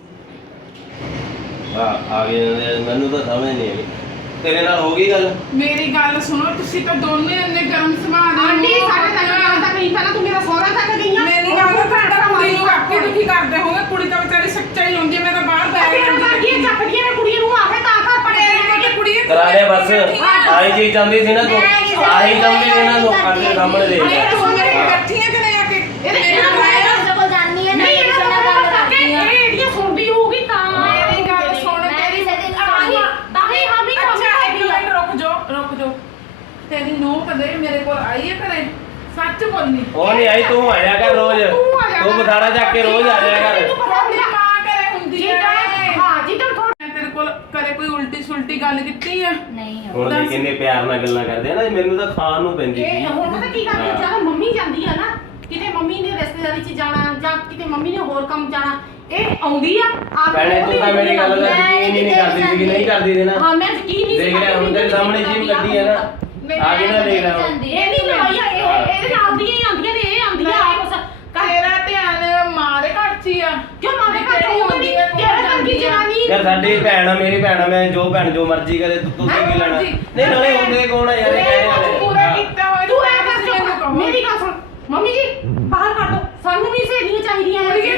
ਆ ਗਏ, ਮੈਨੂੰ ਤਾਂ ਸਮਝ ਨਹੀਂ ਆਈ। ਤੇਰੇ ਨਾਲ ਹੋ ਗਈ ਗੱਲ? ਮੇਰੀ ਗੱਲ ਸੁਣੋ, ਤੁਸੀਂ ਤਾਂ ਦੋਨੇ ਇੰਨੇ ਗਰਮ ਸੁਭਾਅ ਦੇ ਆਂਟੀ ਹੋ। ਸਾਡੇ ਤੱਕ ਜਾਣ ਤੱਕ ਨਹੀਂ, ਪਹਿਲਾਂ ਤੂੰ ਮੇਰਾ ਸੋਹਰਾ ਤੱਕ ਗਈ ਆ। ਮੇਰੀ ਗੱਲ ਤਾਂ ਤੁਹਾਡਾ ਕੁੜੀ ਨੂੰ ਆਪੇ ਦੁਖੀ ਕਰਦੇ ਹੋਗੇ, ਕੁੜੀ ਤਾਂ ਵਿਚਾਰੀ ਸੱਚਾਈ ਹੁੰਦੀ ਹੈ, ਮੈਂ ਤਾਂ ਬਾਹਰ ਬੈਠ ਤੇਰਾ ਬਾਗੀ ਚੱਕਦੀਆਂ ਨੇ ਕੁੜੀਆਂ ਨੂੰ ਆ ਕੇ ਤਾਂ ਘਰ ਪੜੇ ਕੇ ਕੁੜੀ ਕਰਾ ਦੇ ਬਸ, ਆਹੀ ਚੀਜ਼ ਚਾਹੁੰਦੀ ਸੀ ਨਾ ਤੂੰ, ਆਹੀ ਚਾਹੁੰਦੀ ਸੀ ਨਾ ਤੂੰ, ਅੱਗੇ ਸਾਹਮਣੇ ਦੇਖ ਲੈ। ਤੂੰ ਮੇਰੇ ਕੋਲ ਬੈਠੀ ਹੈ ਕਿ ਨਹੀਂ ਆ ਕੇ ਇਹਦੇ ਨਾਲ ਮੈਂ ਕੋਲ ਜਾਣੀ ਹੈ, ਨਹੀਂ ਇਹਨਾਂ ਨਾਲ ਨੂੰ ਗੱਲ ਪਤਾ ਕਿ ਕਰਦੀ ਆ। ਇਹ ਇਹਦੀਆਂ ਸੁਣਦੀ ਹੋਊਗੀ ਤਾਂ ਮੇਰੀ ਗੱਲ ਸੁਣ, ਮੈਂ ਤੇਰੀ ਵੀ ਸੱਚੀ ਆਹੀ ਦਾਹੀ ਹਾਮੀ ਅੱਛਾ ਇੱਕ ਕਰਦੀ ਆ। ਮਿੰਟ ਰੁਕ ਜਾਓ। ਤੇਰੀ ਨੂੰਹ ਕਦੇ ਮੇਰੇ ਕੋਲ ਆਈ ਹੈ ਘਰੇ? ਸੱਚ ਬੋਲਨੀ। ਉਹ ਨਹੀਂ ਆਈ, ਤੂੰ ਆਇਆ ਕਰ ਰੋਜ਼, ਤੂੰ ਬਥਾੜਾ ਚੱਕ ਕੇ ਰੋਜ਼ ਆ ਜਾਇਆ ਕਰ। ਤੁਹਾਡੀ ਮਾਂ ਘਰੇ ਹੁੰਦੀ ਹੈ। ਹਾਂ ਜਿੱਦਾਂ ਥੋੜਾ ਮੈਂ ਤੇਰੇ ਕੋਲ ਕਦੇ ਕੋਈ ਉਲਟੀ ਸੁਲਟੀ ਗੱਲ ਕੀਤੀ ਆ? ਨਹੀਂ ਹੁਣ ਵੀ ਕਿੰਨੇ ਪਿਆਰ ਨਾਲ ਗੱਲਾਂ ਕਰਦੇ ਆ ਨਾ, ਮੈਨੂੰ ਤਾਂ ਖਾਣ ਨੂੰ ਪੈਂਦੀ ਇਹ ਸੀ। ਹੁਣ ਪਤਾ ਕੀ ਕਰਦੀ, ਜਦੋਂ ਮੰਮੀ ਜਾਂਦੀ ਆ ਨਾ ਕਿਤੇ, ਮੰਮੀ ਨੇ ਰਿਸ਼ਤੇਦਾਰੀ 'ਚ ਜਾਣਾ ਜਾਂ ਕਿਤੇ ਮੰਮੀ ਨੇ ਹੋਰ ਕੰਮ ਜਾਣਾ, ਇਹ ਆਉਂਦੀ ਆ ਭੈਣੇ ਤੂੰ ਤਾਂ ਮੇਰੀ ਗੱਲ ਦਾ ਯਕੀਨ ਹੀ ਨਹੀਂ ਕਰਦੀ ਸੀ ਕਿ ਨਹੀਂ ਕਰਦੀ ਸੀ ਨਾ। ਹਾਂ ਮੈਂ ਯਕੀਨ ਨਹੀਂ ਦੇਖ ਰਿਹਾ ਹੁਣ ਤੇਰੇ ਸਾਹਮਣੇ ਜੀਭ ਕੱਢੀ ਹੈ ਨਾ, ਆ ਗਈ ਨਾ ਦੇਖ ਰਿਹਾ ਹੁਣ। ਇਹ ਨਹੀਂ ਲਵਾਈ ਆ, ਇਹਦੇ ਨਾਲ ਦੀਆਂ ਹੀ ਆਉਂਦੀਆਂ ਨੇ, ਇਹ ਆਉਂਦੀਆਂ ਆ ਬਸ ਤੇਰਾ ਧਿਆਨ ਮਾਂ ਦੇ ਘਰ 'ਚ ਹੀ ਆ। ਕਿਉਂ ਮਾਰੇ ਘਰ ਹੋਊਗੀ ਤੇਰੇ ਵਰਗੀ ਜਨਾਨੀ। ਯਾਰ ਸਾਡੀ ਭੈਣ ਆ, ਮੇਰੀ ਭੈਣ ਆ, ਮੈਂ ਜੋ ਭੈਣ ਜੋ ਮਰਜ਼ੀ ਕਰੇ, ਤੁਸੀਂ ਕੀ ਲੈਣਾ? ਨਹੀਂ ਨਾਲੇ ਹੁੰਦੇ ਕੌਣ ਆ ਯਾਰ ਇਹ ਕਹਿਣੇ ਵਾਲੇ? ਪੂਰਾ ਕੀਤਾ ਹੋਇਆ ਤੂੰ ਐ ਕਰ ਚੁੱਪ, ਮੇਰੀ ਗੱਲ ਸੁਣ ਮੰਮੀ ਜੀ, ਬਾਹਰ ਕੱਢ ਦੋ, ਸਾਨੂੰ ਨਹੀਂ ਸਹੇਲੀਆਂ ਚਾਹੀਦੀਆਂ ਹੈਗੀਆਂ।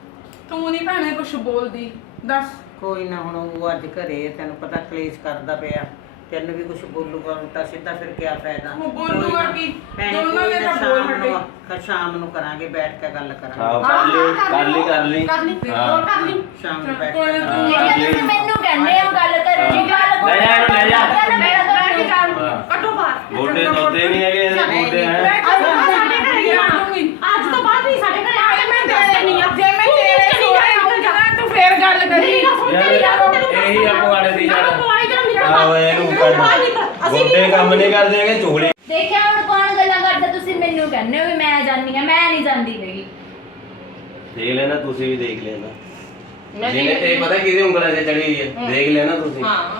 ਤੂੰ ਨਹੀਂ ਭੈਣੇ ਕੁਝ ਬੋਲਦੀ ਦੱਸ। ਕੋਈ ਨਾ, ਹੁਣ ਉਹ ਅੱਜ ਘਰੇ ਤੈਨੂੰ ਪਤਾ ਕਲੇਸ਼ ਕਰਦਾ ਪਿਆ, ਤੈਨੂੰ ਵੀ ਕੁਝ ਬੋਲੂਗਾ ਉਲਟਾ ਸਿੱਧਾ, ਫਿਰ ਕੀ ਫਾਇਦਾ? ਉਹ ਬੋਲੂਗਾ ਕੀ? ਭੈਣੇ, ਦੋਨਾਂ ਨੇ ਕੋਈ ਨਾ, ਤਾਂ ਬੋਲ ਸ਼ਾਮ ਨੂੰ ਹਟੇ। ਸ਼ਾਮ ਨੂੰ ਕਰਾਂਗੇ, ਬੈਠ ਕੇ ਗੱਲ ਕਰਾਂਗੇ। ਆਹੋ ਕਰ ਲਈ ਕਰ ਲਈ ਹਾਂ। ਹੋਰ ਕਰ ਲਈ। ਸ਼ਾਮ ਨੂੰ ਬੈਠ ਕੋਈ ਕੇ ਨਾ, ਕਰਾਂਗੇ। ਹਾਂ। ਤੁਸੀਂ ਮੈਨੂੰ ਕਹਿੰਦੇ ਹੋ ਗੱਲ ਕਰਨ ਦੀ, ਗੱਲ ਲੈ ਜਾ ਇਹਨੂੰ, ਲੈ ਜਾ। ਬੈਠ ਕੇ ਜਾਣ ਹਾਂ। ਕੱਟੋ ਬਾਹਰ। ਗੋਡੇ ਤੋਤੇ ਨਹੀਂ ਹੈਗੇ, ਇਹਦੇ ਗੋਡੇ ਹੈ। ਅੱਜ ਤੋਂ ਬਾਅਦ ਸਾਡੇ ਘਰੇ ਨਹੀਂ ਆਉਣਾ। ਅੱਜ ਤੋਂ ਬਾਅਦ ਨਹੀਂ ਸਾਡੇ ਘਰੇ ਆਉਣਾ, ਮੈਂ ਦੱਸਦੇ ਨਹੀਂ ਆ। ਜੇ ਮੈਂ ਤੇਰੇ ਸੋਹਰੇ ਆਉਂਦਾ ਤੂੰ ਫੇਰ ਗੱਲ ਕਰੀ। ਮੇਰੀ ਗੱਲ ਸੁਣ, ਤੇਰੀ ਗੱਲ ਸੁਣ, ਤੈਨੂੰ ਇਹੀ ਆ ਪਵਾੜੇ ਦੀ ਜੜ। ਪਵਾੜੇ ਦੀ ਜੜ। ਆਹੋ ਇਹਨੂੰ ਕੱਢ, ਗੋਡੇ ਕੰਮ ਨਹੀਂ ਕਰਦੇ ਹੈਗੇ, ਚੁਗਲੀ। ਦੇਖਿਆ ਹੁਣ ਕੌਣ ਗੱਲਾਂ ਕਰਦਾ, ਤੁਸੀਂ ਮੈਨੂੰ ਕਹਿੰਦੇ ਹੋ ਵੀ ਮੈਂ ਜਾਣੀ ਆ, ਮੈਂ ਨਹੀਂ ਜਾਂਦੀ ਹੈਗੀ। ਦੇਖ ਲੈਣਾ, ਤੁਸੀਂ ਵੀ ਦੇਖ ਲੈਣਾ। ਜਿਹਨੇ ਇਹ ਪਤਾ ਕਿਹਦੇ ਉਂਗਲਾਂ 'ਚ ਚੜੀ ਹੋਈ ਹੈ, ਦੇਖ ਲੈਣਾ ਤੁਸੀਂ।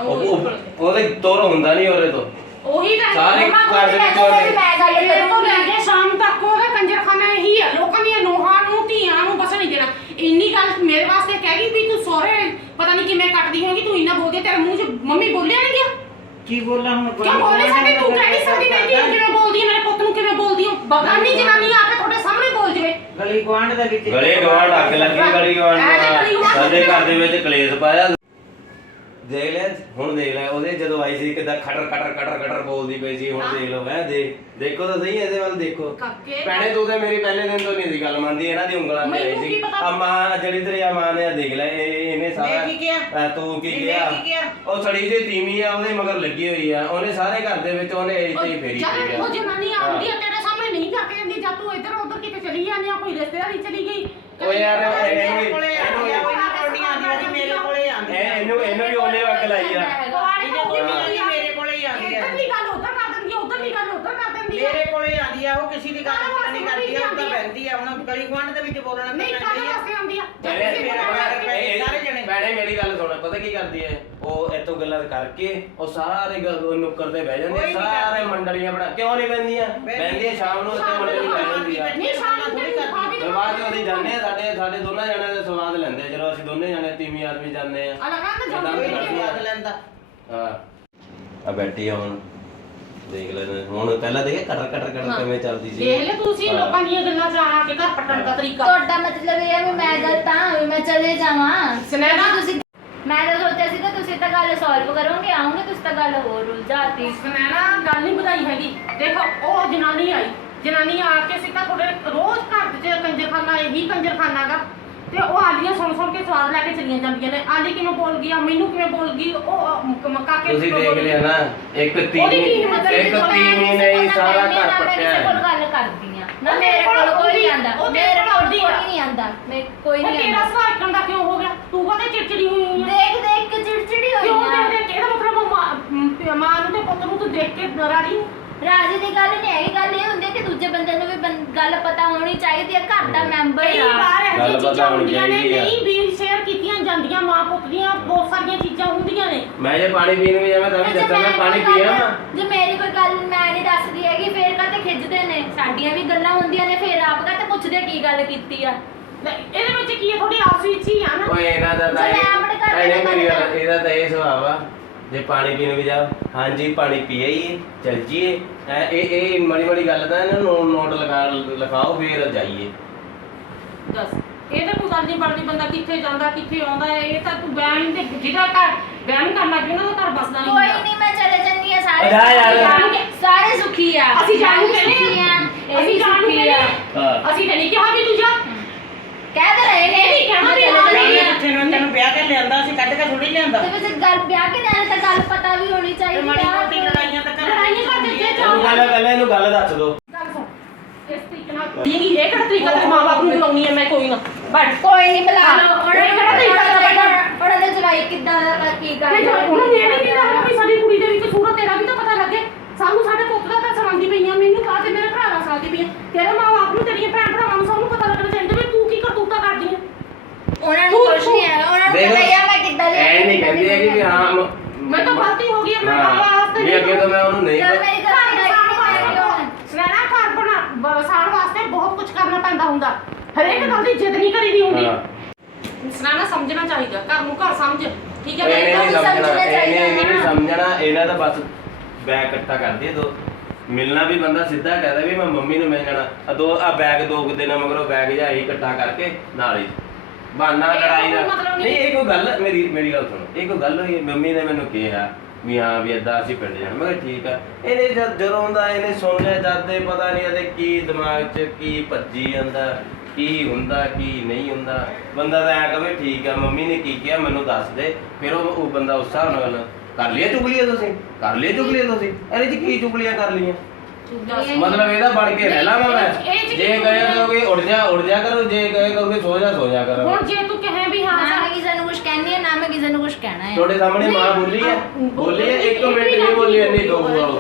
ਉਹਦੇ ਤੁਰ ਹੁੰਦਾ ਨਹੀਂ ਉਹਦੇ ਤੋਂ। ਉਹੀ ਤਾਂ ਸਾਰੇ ਮੰਮਾ ਘਰ ਦੇ ਵਿੱਚ ਉਹਦੇ ਮੈਂ ਗੱਲ ਇਹ ਤੋਂ ਲੈ ਕਰੂੰਗੀ। ਕੇ ਸ਼ਾਮ ਤੱਕ ਉਹਦਾ ਕੰਜਰਖਾਨਾ ਇਹੀ ਆ, ਲੋਕਾਂ ਦੀਆਂ ਨੋਹਾਂ ਨੂੰ ਧੀਆਂ ਨੂੰ ਬਸ ਨਹੀਂ ਦੇਣਾ। ਇੰਨੀ ਗੱਲ ਮੇਰੇ ਵਾਸਤੇ ਕਹਿ ਗਈ ਵੀ ਤੂੰ ਸਹੁਰੇ ਪਤਾ ਨਹੀਂ ਕਿਵੇਂ ਕੱਟਦੀ ਹੋਗੀ, ਤੂੰ ਇੰਨਾ ਬੋਲਦੀ, ਤੇਰੇ ਮੂੰਹ 'ਚ ਮੰਮੀ ਬੋਲਿਆ ਨਹੀਂ ਗਿਆ। ਕੀ ਬੋਲਾਂ ਹੁਣ? ਕਿਉਂ ਬੋਲੇ ਸਕਦੀ? ਤੂੰ ਕਹਿ ਨਹੀਂ ਸਕਦੀ ਕਹਿੰਦੀ ਕਿਵੇਂ ਬੋਲਦੀ ਹੈ, ਮੇਰੇ ਪੁੱਤ ਨੂੰ ਕਿਵੇਂ ਬੋਲਦੀ ਹੋ? ਬਗਾਨੀ ਜਨਾਨੀ ਆ ਕੇ ਤੁਹਾਡੇ ਸਾਹਮਣੇ ਬੋਲ ਜਵੇ। ਗਲੀ ਗੁਆਂਢ ਦੇ ਵਿੱਚ ਗਲੇ ਗਵਾਂਢ ਅੱਗ ਲੱਗੀ, ਗਲੀ ਗਵਾਂਢ ਸਾਡੇ ਘਰ ਦੇ ਵਿੱਚ ਕਲੇਸ਼ ਪਾਇਆ। ਦੇਖ ਲੈ ਹੁਣ, ਦੇਖ ਲੈ ਉਹਦੇ ਜਦੋਂ ਆਈ ਸੀ ਕਿਦਾਂ ਖਟਰ ਖਟਰ ਖਟਰ ਖਟਰ ਬੋਲਦੀ ਪਈ ਸੀ। ਹੁਣ ਦੇਖ ਲਓ ਹੈ, ਦੇਖੋ ਤਾਂ ਸਹੀ ਇਹਦੇ ਵੱਲ ਦੇਖੋ। ਭੈਣੇ ਤੂੰ ਤੇ ਮੇਰੀ ਪਹਿਲੇ ਦਿਨ ਤੋਂ ਨਹੀਂ ਸੀ ਗੱਲ ਮੰਨਦੀ, ਇਹਨਾਂ ਦੀ ਉਂਗਲਾਂ ਤੇ ਆਈ ਸੀ। ਆ ਮਾਂ ਜਿਹੜੀ ਤੇਰੀ ਆ ਮਾਂ ਨੇ ਦੇਖ ਲੈ, ਇਹਨੇ ਸਾਰਾ ਕੀ ਕਿਹਾ? ਤੂੰ ਕੀ ਇਹਨੇ ਕੀ ਕਿਹਾ? ਕਿਹਾ? ਉਹ ਸੜੀ ਜਿਹੀ ਤੀਵੀਂ ਆ, ਉਹਦੇ ਮਗਰ ਲੱਗੀ ਹੋਈ ਆ, ਉਹਨੇ ਸਾਰੇ ਘਰ ਦੇ ਵਿੱਚ ਉਹਨੇ ਇਹ ਤੇ ਹੀ ਫੇਰੀ ਜਦ ਉਹ ਜਨਾਨੀ ਆਉਂਦੀ ਹੈ ਤੇਰੇ ਸਾਹਮਣੇ ਨਹੀਂ ਜਾ ਕੇ ਜਾਂਦੀ, ਜਦ ਤੂੰ ਇੱਧਰ ਉੱਧਰ ਕਿਤੇ ਚਲੀ ਜਾਂਦੀ ਆ, ਕੋਈ ਰਿਸ਼ਤੇਦਾਰੀ ਚਲੀ ਗਈ। ਉਹ ਯਾਰ ਮੇਰੇ ਕੋਲੇ ਆਉਂਦੀ ਆ, ਕੋਈ ਨਾ ਕੋਡੀਆਂ ਆਉਂਦੀਆਂ ਜੀ, ਮੇਰੇ ਕੋਲੇ ਆਉਂਦੀ ਆ। ਇਹਨੂੰ ਵੀ ਉਹਨੇ ਅੱਗ ਲਾਈ ਆ। ਮੇਰੇ ਕੋਲੇ ਹੀ ਆਉਂਦੀ ਆ। ਇੱਧਰ ਦੀ ਗੱਲ ਉੱਧਰ ਕਰ ਦਿੰਦੀ ਆ, ਉੱਧਰ ਦੀ ਗੱਲ ਉੱਧਰ ਕਰ ਦਿੰਦੀ ਆ। ਮੇਰੇ ਕੋਲੇ ਆਉਂਦੀ ਆ, ਉਹ ਕਿਸੇ ਦੀ ਗੱਲ ਨਹੀਂ ਕਰਦੀ ਆ, ਉਹਦਾ ਬੈਠਦੀ ਆ। ਹੁਣ ਗਲੀ ਗੁਆਂਢ ਦੇ ਵਿੱਚ ਬੋਲਣਾ ਨਹੀਂ ਕਾਹਦੇ ਵਾਸਤੇ ਆਉਂਦੀ ਆ? ਸਾਰੇ ਜਣੇ ਭੈਣੇ ਮੇਰੀ ਗੱਲ ਸੁਣ, ਪਤਾ ਕੀ ਕਰਦੀ ਹੈ ਉਹ? ਇੱਥੋਂ ਗੱਲਾਂ ਕਰਕੇ ਉਹ ਸਾਰੇ ਨੁੱਕਰ ਤੇ ਬਹਿ ਜਾਂਦੇ, ਸਾਰੇ ਮੰਡਲੀਆਂ ਬਣਾ ਕਿਉਂ ਨਹੀਂ ਬਹਿੰਦੀਆਂ? ਬਹਿੰਦੀਆਂ ਸ਼ਾਮ ਨੂੰ ਇੱਥੇ ਮੰਡਲੀ ਬਹਿ ਜਾਂਦੀ ਆ। ਨਹੀਂ ਸ਼ਾਮ ਨੂੰ ਤੇਰੀ ਖਾ ਵੀ ਤੇ ਬਾਅਦ ਚ ਅਸੀਂ ਜਾਂਦੇ ਆ, ਸਾਡੇ ਦੋਨਾਂ ਜਣਿਆਂ ਦਾ ਸਵਾਦ ਲੈਂਦੇ ਆ, ਜਦੋਂ ਅਸੀਂ ਦੋਨੇ ਜਣੇ ਤੀਵੀਂ ਆਦਮੀ ਜਾਂਦੇ ਆ। ਅਲੱਗ ਨਾ ਕੋਈ ਨਹੀਂ ਸਵਾਦ ਲੈਂਦਾ। ਹਾਂ ਆ ਬੈਠੀ ਆ ਹੁਣ, ਦੇਖ ਲੈ ਹੁਣ ਪਹਿਲਾਂ ਦੇਖਿਆ ਕਟਰ ਕਿਵੇਂ ਚੱਲਦੀ ਸੀ। ਦੇਖ ਲੈ ਤੁਸੀਂ ਲੋਕਾਂ ਦੀਆਂ ਗੱਲਾਂ 'ਚ ਆ ਕੇ ਘਰ ਪੱਟਣ ਦਾ ਤਰੀਕਾ। ਤੁਹਾਡਾ ਮਤਲਬ ਇਹ ਹੈ ਵੀ ਮੈਂ ਗਲਤ ਹਾਂ ਵੀ ਮੈਂ ਚਲੇ ਜਾਵਾਂ ਸੁਨੈਣਾ ਤੁਸੀਂ ਮੈਂ ਤਾਂ ਸੋਚਿਆ ਸੀ ਕਿ ਤੁਸੀਂ ਤਾਂ ਗੱਲ ਸੋਲਵ ਕਰੋਗੇ ਆਉਂਗੇ ਤੁਸੀਂ ਤਾਂ ਗੱਲ ਹੋਰ ਉਲਝਾਤੀ ਸੁਨੈਣਾ ਗੱਲ ਨਹੀਂ ਵਧਾਈ ਹੈਗੀ। ਦੇਖੋ ਉਹ ਜਨਾਨੀ ਆਈ, ਜਨਾਨੀ ਆ ਕੇ ਸਿੱਧਾ ਤੁਹਾਡੇ ਰੋਜ਼ ਘਰ 'ਚ ਕੰਜਰਖਾਨਾ ਇਹੀ ਕੰਜਰਖਾਨਾ ਗਾ ਤੇ ਉਹ ਆਲੀਆਂ ਸੁਣ ਕੇ ਸਵਾਦ ਲੈ ਕੇ ਚਲੀਆਂ ਜਾਂਦੀਆਂ ਨੇ। ਆਲੀ ਕਿਵੇਂ ਬੋਲ ਗਈ ਆ, ਮੈਨੂੰ ਕਿਵੇਂ ਬੋਲ ਗਈ, ਉਹ ਮੱਕਾ ਕੇ ਤੁਸੀਂ ਦੇਖ ਲਿਆ ਨਾ ਇੱਕ ਤੀਵੀਂ ਨੇ ਸਾਰਾ ਘਰ ਪੱਟਿਆ ਮੈਂ ਕੋਲ ਗੱਲ ਕਰਦੀ ਆ ਨਾ ਮੇਰੇ ਕੋਲ ਕੋਈ ਨਹੀਂ ਆਂਦਾ ਮੇਰੇ ਕੋਲ ਕੋਈ ਨਹੀਂ ਆਂਦਾ ਮੈਂ ਕੋਈ ਨਹੀਂ ਤੇਰਾ ਆਂਦਾ ਸਵਾਲ ਕਰਨ ਦਾ ਕਿਉਂ ਹੋ ਗਿਆ? ਤੂੰ ਕਦੇ ਚਿੜਚਿੜੀ ਹੋਈ ਹੋਈ ਆ? ਦੇਖ ਕੇ ਚਿੜਚਿੜੀ ਹੋਈ ਕਿਉਂ ਆ ਦੇਖ ਇਹਦਾ ਮਤਲਬ ਮਾਂ ਨੂੰ ਤੇ ਪੁੱਤ ਨੂੰ ਤੂੰ ਦੇਖ ਕੇ ਰਾਜੀ ਰਾਜੀ ਦੀ ਗੱਲ ਨਹੀਂ ਹੈਗੀ ਗੱਲ ਇਹ ਹੁੰਦੀ ਹੈ ਕਿ ਦੂਜੇ ਬੰਦੇ ਨੂੰ ਵੀ ਗੱਲ ਪਤਾ ਹੋਣੀ ਚਾਹੀਦੀ ਹੈ ਘਰ ਦਾ ਮੈਂਬਰ ਕਈ ਆ ਵਾਰ ਇਹ ਗੱਲ ਚੀਜ਼ਾਂ ਪਤਾ ਹੋਣੀ ਹੁੰਦੀਆਂ ਨੇ ਚਾਹੀਦੀ ਆ। ਨਹੀਂ ਵੀ ਸ਼ੇਅਰ ਕੀਤੀਆਂ ਜਾਂਦੀਆਂ ਮਾਂ ਪੁੱਤ ਦੀਆਂ ਬਹੁਤ ਸਾਰੀਆਂ ਚੀਜ਼ਾਂ ਹੁੰਦੀਆਂ ਨੇ। ਮੈਂ ਜੇ ਪਾਣੀ ਪੀਣ ਵੀ ਜਾਵਾਂ ਤਾਂ ਵੀ ਦੱਸਾਂ ਮੈਂ ਪਾਣੀ ਪੀਆ ਵਾ। ਜੇ ਮੇਰੀ ਕੋਈ ਗੱਲ ਮੈਂ ਨਹੀਂ ਦੱਸਦੀ ਹੈਗੀ ਫੇਰ ਕਾਤੇ ਖਿੱਚਦੇ ਨੇ ਸਾਡੀਆਂ ਵੀ ਗੱਲਾਂ ਹੁੰਦੀਆਂ ਨੇ ਫੇਰ ਆਪ ਕਾਤੇ ਪੁੱਛਦੇ ਕੀ ਗੱਲ ਕੀਤੀ ਆ ਇਹਦੇ ਵਿੱਚ ਕੀ ਹੈ ਤੁਹਾਡੀ ਆਪਸ ਵਿੱਚ ਹੀ ਆ ਨਾ। ਓਏ ਇਹਨਾਂ ਦਾ ਤਾਂ ਜੇ ਮੈਂ ਆਪਣੇ ਘਰ ਦੇ ਇਹਨੇ ਮੇਰੀ ਗੱਲ ਨਾਲ ਇਹਦਾ ਤਾਂ ਇਹ ਸੁਭਾਅ ਆ ਜੇ ਪਾਣੀ ਪੀਣ ਵੀ ਜਾ ਹਾਂਜੀ ਪਾਣੀ ਪੀਈਏ ਚੱਲ ਜੀਏ ਇਹ ਮੜੀ ਗੱਲ ਤਾਂ ਇਹਨਾਂ ਨੂੰ ਨੋਟ ਲਿਖਾਓ ਫੇਰ ਜਾਈਏ। ਦੱਸ ਇਹ ਤਾਂ ਕੋਈ ਗੱਲ ਨਹੀਂ ਬਣਦੀ ਬੰਦਾ ਕਿੱਥੇ ਜਾਂਦਾ ਕਿੱਥੇ ਆਉਂਦਾ ਹੈ। ਇਹ ਤਾਂ ਤੂੰ ਬਿਆਨ ਤੇ ਜਿਹਦਾ ਘਰ ਬਿਆਨ ਕਰਨ ਲੱਗ ਗਿਆ ਨਾ ਉਹਦਾ ਘਰ ਬਸਦਾ ਨਹੀਂ ਕੋਈ ਹੁੰਦਾ। ਨਹੀਂ ਮੈਂ ਚਲੇ ਜੰਨੀ ਆ ਜਾ ਯਾਰ। ਸਾਰੇ ਸੁਖੀ ਆ ਅਸੀਂ ਜਾਣੂ ਸਾਰੇ ਕਹਿੰਦੇ ਸੁਖੀ ਆ ਇਹ ਅਸੀਂ ਵੀ ਜਾਣੂ ਸੁਖੀ ਆ ਹਾਂ ਅਸੀਂ ਤਾਂ ਨਹੀਂ ਕਿਹਾ ਵੀ ਤੂੰ ਜਾ। ਕਹਿ ਤਾਂ ਰਹੇ ਨੇ ਇਹ ਵੀ ਕਹਿਣਾ ਵੀ ਚਲੇ ਹਾਂ ਜਾਂਦੀ ਆ। ਕਿੱਥੇ ਨੂੰ ਤੈਨੂੰ ਵਿਆਹ ਕੇ ਲਿਆਂਦਾ ਸੀ ਕੱਢ ਕੇ ਥੋੜੀ ਲਿਆਂਦਾ। ਤੇ ਵੈਸੇ ਗੱਲ ਵਿਆਹ ਕੇ ਜਾਣਾ ਤਾਂ ਗੱਲ ਪਤਾ ਵੀ ਹੋਣੀ ਤੇ ਚਾਹੀਦੀ ਮਾੜੀ ਆ ਮੋਟੀ ਲੜਾਈਆਂ ਤਾਂ ਕਰ ਲੜਾਈਆਂ ਕਰਦੇ ਜੇ ਇਹਨੂੰ ਗੱਲ ਪਹਿਲਾਂ ਇਹਨੂੰ ਗੱਲ ਦੱਸ ਦੋ। ਗੱਲ ਸੁਣ ਇਸ ਤਰੀਕੇ ਨਾਲ ਇਹ ਕਿਹੜਾ ਤਰੀਕਾ ਤੇ ਮਾਂ ਬਾਪ ਨੂੰ ਬੁਲਾਉਣੀ ਹੈ ਮੈਂ ਕੋਈ ਨਾ ਬਟ ਕੋਈ ਨਹੀਂ ਬੁਲਾ ਲਓ ਇਹ ਕਿਹੜਾ ਤਰੀਕਾ ਦਾ ਉਹਨਾਂ ਦੇ ਜਵਾਈ ਕਿੱਦਾਂ ਦਾ ਕੀ ਕਰ ਉਹਨਾਂ ਨੇ ਇਹ ਨਹੀਂ ਕਿਹਾ ਵੀ ਸਾਡੀ ਕੁੜੀ ਦੇ ਵਿੱਚ ਕਸੂਰ ਆ ਤੇਰਾ ਵੀ ਤਾਂ ਪਤਾ ਲੱਗੇ। ਸਾਨੂੰ ਸਾਡੇ ਪੁੱਤ ਦਾ ਤਾਂ ਸੁਣਾਉਂਦੀ ਪਈਆਂ ਮੈਨੂੰ ਕਹਾ ਤੇ ਮੇਰੇ ਭਰਾ ਦਾ ਸੁਣਾਉਂਦੀ ਪਈਆਂ। ਤੇਰੇ ਮਾਂ ਬਾਪ ਨੂੰ ਤੇਰੀਆਂ ਭੈਣ ਭਰਾਵਾਂ ਨੂੰ ਸਭ ਨੂੰ ਪਤਾ ਲੱਗਣਾ ਚਾਹੀਦਾ ਵੀ ਤੂੰ ਕੀ ਕਰਤੂਤਾ ਕਰਦੀ ਹੈ। ਉਹਨਾਂ ਨੂੰ ਕੁਝ ਨਹੀਂ ਹੈਗਾ ਉਹਨਾਂ ਨੂੰ ਪਤਾ ਹੀ ਆ ਮੈਂ ਕਿੱਦਾਂ ਦੀ ਐ ਨਹੀਂ ਕਹਿੰਦੀ ਹੈ ਕਿ ਹਾਂ ਮੈਂ ਤਾਂ ਗਲਤੀ ਹੋ ਗਈ ਆਪਣੇ ਮਾਂ ਵਾਸਤੇ ਵੀ ਅੱਗੇ ਤੋਂ ਮੈਂ ਉਹਨੂੰ ਨਹੀਂ ਚਲ ਮੇਰੀ ਗੱਲ ਰਹਿਣਾ ਘਰ ਬਸਾਉਣ ਵਾਸਤੇ ਬਹੁਤ ਕੁਝ ਕਰਨਾ ਪੈਂਦਾ ਹੁੰਦਾ। ਹਰੇਕ ਗੱਲ ਦੀ ਜਿੱਦ ਨਹੀਂ ਕਰੀਦੀ ਹੁੰਦੀ। ਸਨਾਨਾ ਸਮਝਣਾ ਚਾਹੀਦਾ ਘਰ ਨੂੰ ਘਰ ਸਮਝ ਠੀਕ ਹੈ। ਇਹਨੇ ਨਹੀਂ ਸਮਝਣਾ ਇਹਨੇ ਨਹੀਂ ਚਾਹੀਦਾ। ਸਮਝਣਾ ਇਹਨਾਂ ਦਾ ਬਸ ਬੈਗ ਇਕੱਠਾ ਕਰ ਦਈਏ ਦੋ ਮਿਲਣਾ ਵੀ ਬੰਦਾ ਸਿੱਧਾ ਕਹਦਾ ਵੀ ਮੈਂ ਮੰਮੀ ਨੂੰ ਮਿਲ ਜਾਣਾ ਆ ਬੈਗ 2 ਦਿਨਾਂ ਮਗਰੋਂ ਬੈਗ ਜਿਹਾ ਹੀ ਇਕੱਠਾ ਕਰਕੇ ਨਾਲ ਹੀ ਬਹਾਨਾ ਲੜਾਈ ਦਾ ਨਹੀਂ। ਇਹ ਕੋਈ ਗੱਲ ਮੇਰੀ ਗੱਲ ਸੁਣੋ ਇਹ ਕੋਈ ਗੱਲ ਹੋਈ ਮੰਮੀ ਨੇ ਮੈਨੂੰ ਕਿਹਾ ਵੀ ਹਾਂ ਵੀ ਏਦਾਂ ਅਸੀਂ ਪਿੰਡ ਜਾਣਾ। ਮੈਂ ਕਿਹਾ ਠੀਕ ਆ। ਇਹਨੇ ਜਦੋਂ ਦਾ ਇਹਨੇ ਸੁਣ ਲਿਆ ਜਾਂਦੇ ਪਤਾ ਨਹੀਂ ਇਹਦੇ ਕੀ ਦਿਮਾਗ 'ਚ ਕੀ ਭੱਜੀ ਜਾਂਦਾ ਕੀ ਹੁੰਦਾ ਕੀ ਨਹੀਂ ਹੁੰਦਾ। ਬੰਦਾ ਤਾਂ ਐਂ ਕਹੇ ਠੀਕ ਆ ਮੰਮੀ ਨੇ ਕੀ ਕਿਹਾ ਮੈਨੂੰ ਦੱਸ ਦੇ ਫਿਰ ਉਹ ਬੰਦਾ ਉਸ ਹਿਸਾਬ ਨਾਲ ਕਰ ਲਿਆ ਚੁਗਲੀਆਂ ਤੁਸੀਂ ਇਹਦੇ 'ਚ ਕੀ ਚੁਗਲੀਆਂ ਕਰ ਲਈਆਂ ਮਤਲਬ ਇਹਦਾ ਬਣ ਕੇ ਰਹਿ ਲਾਂਗਾ ਮੈਂ ਜੇ ਕਹੇ ਕਰੋਗੇ ਉੱਡ ਜਾ ਕਰੋ ਜੇ ਕਹੇ ਕਰੋਗੇ ਸੋ ਜਾ ਕਰੋ। ਹੁਣ ਜੇ ਤੂੰ ਕਹੇ ਵੀ ਹਾਂ ਨਾ ਮੈਂ ਕਿਸੇ ਨੂੰ ਕੁਝ ਕਹਿੰਦੀ ਹੈ ਨਾ ਮੈਂ ਕਿਸੇ ਨੂੰ ਕੁਝ ਕਹਿਣਾ ਹੈ ਤੁਹਾਡੇ ਸਾਹਮਣੇ ਮਾਂ ਬੋਲੀ ਹੈ 1 ਮਿੰਟ ਨਹੀਂ ਬੋਲੀ ਇੰਨੀ ਗਊ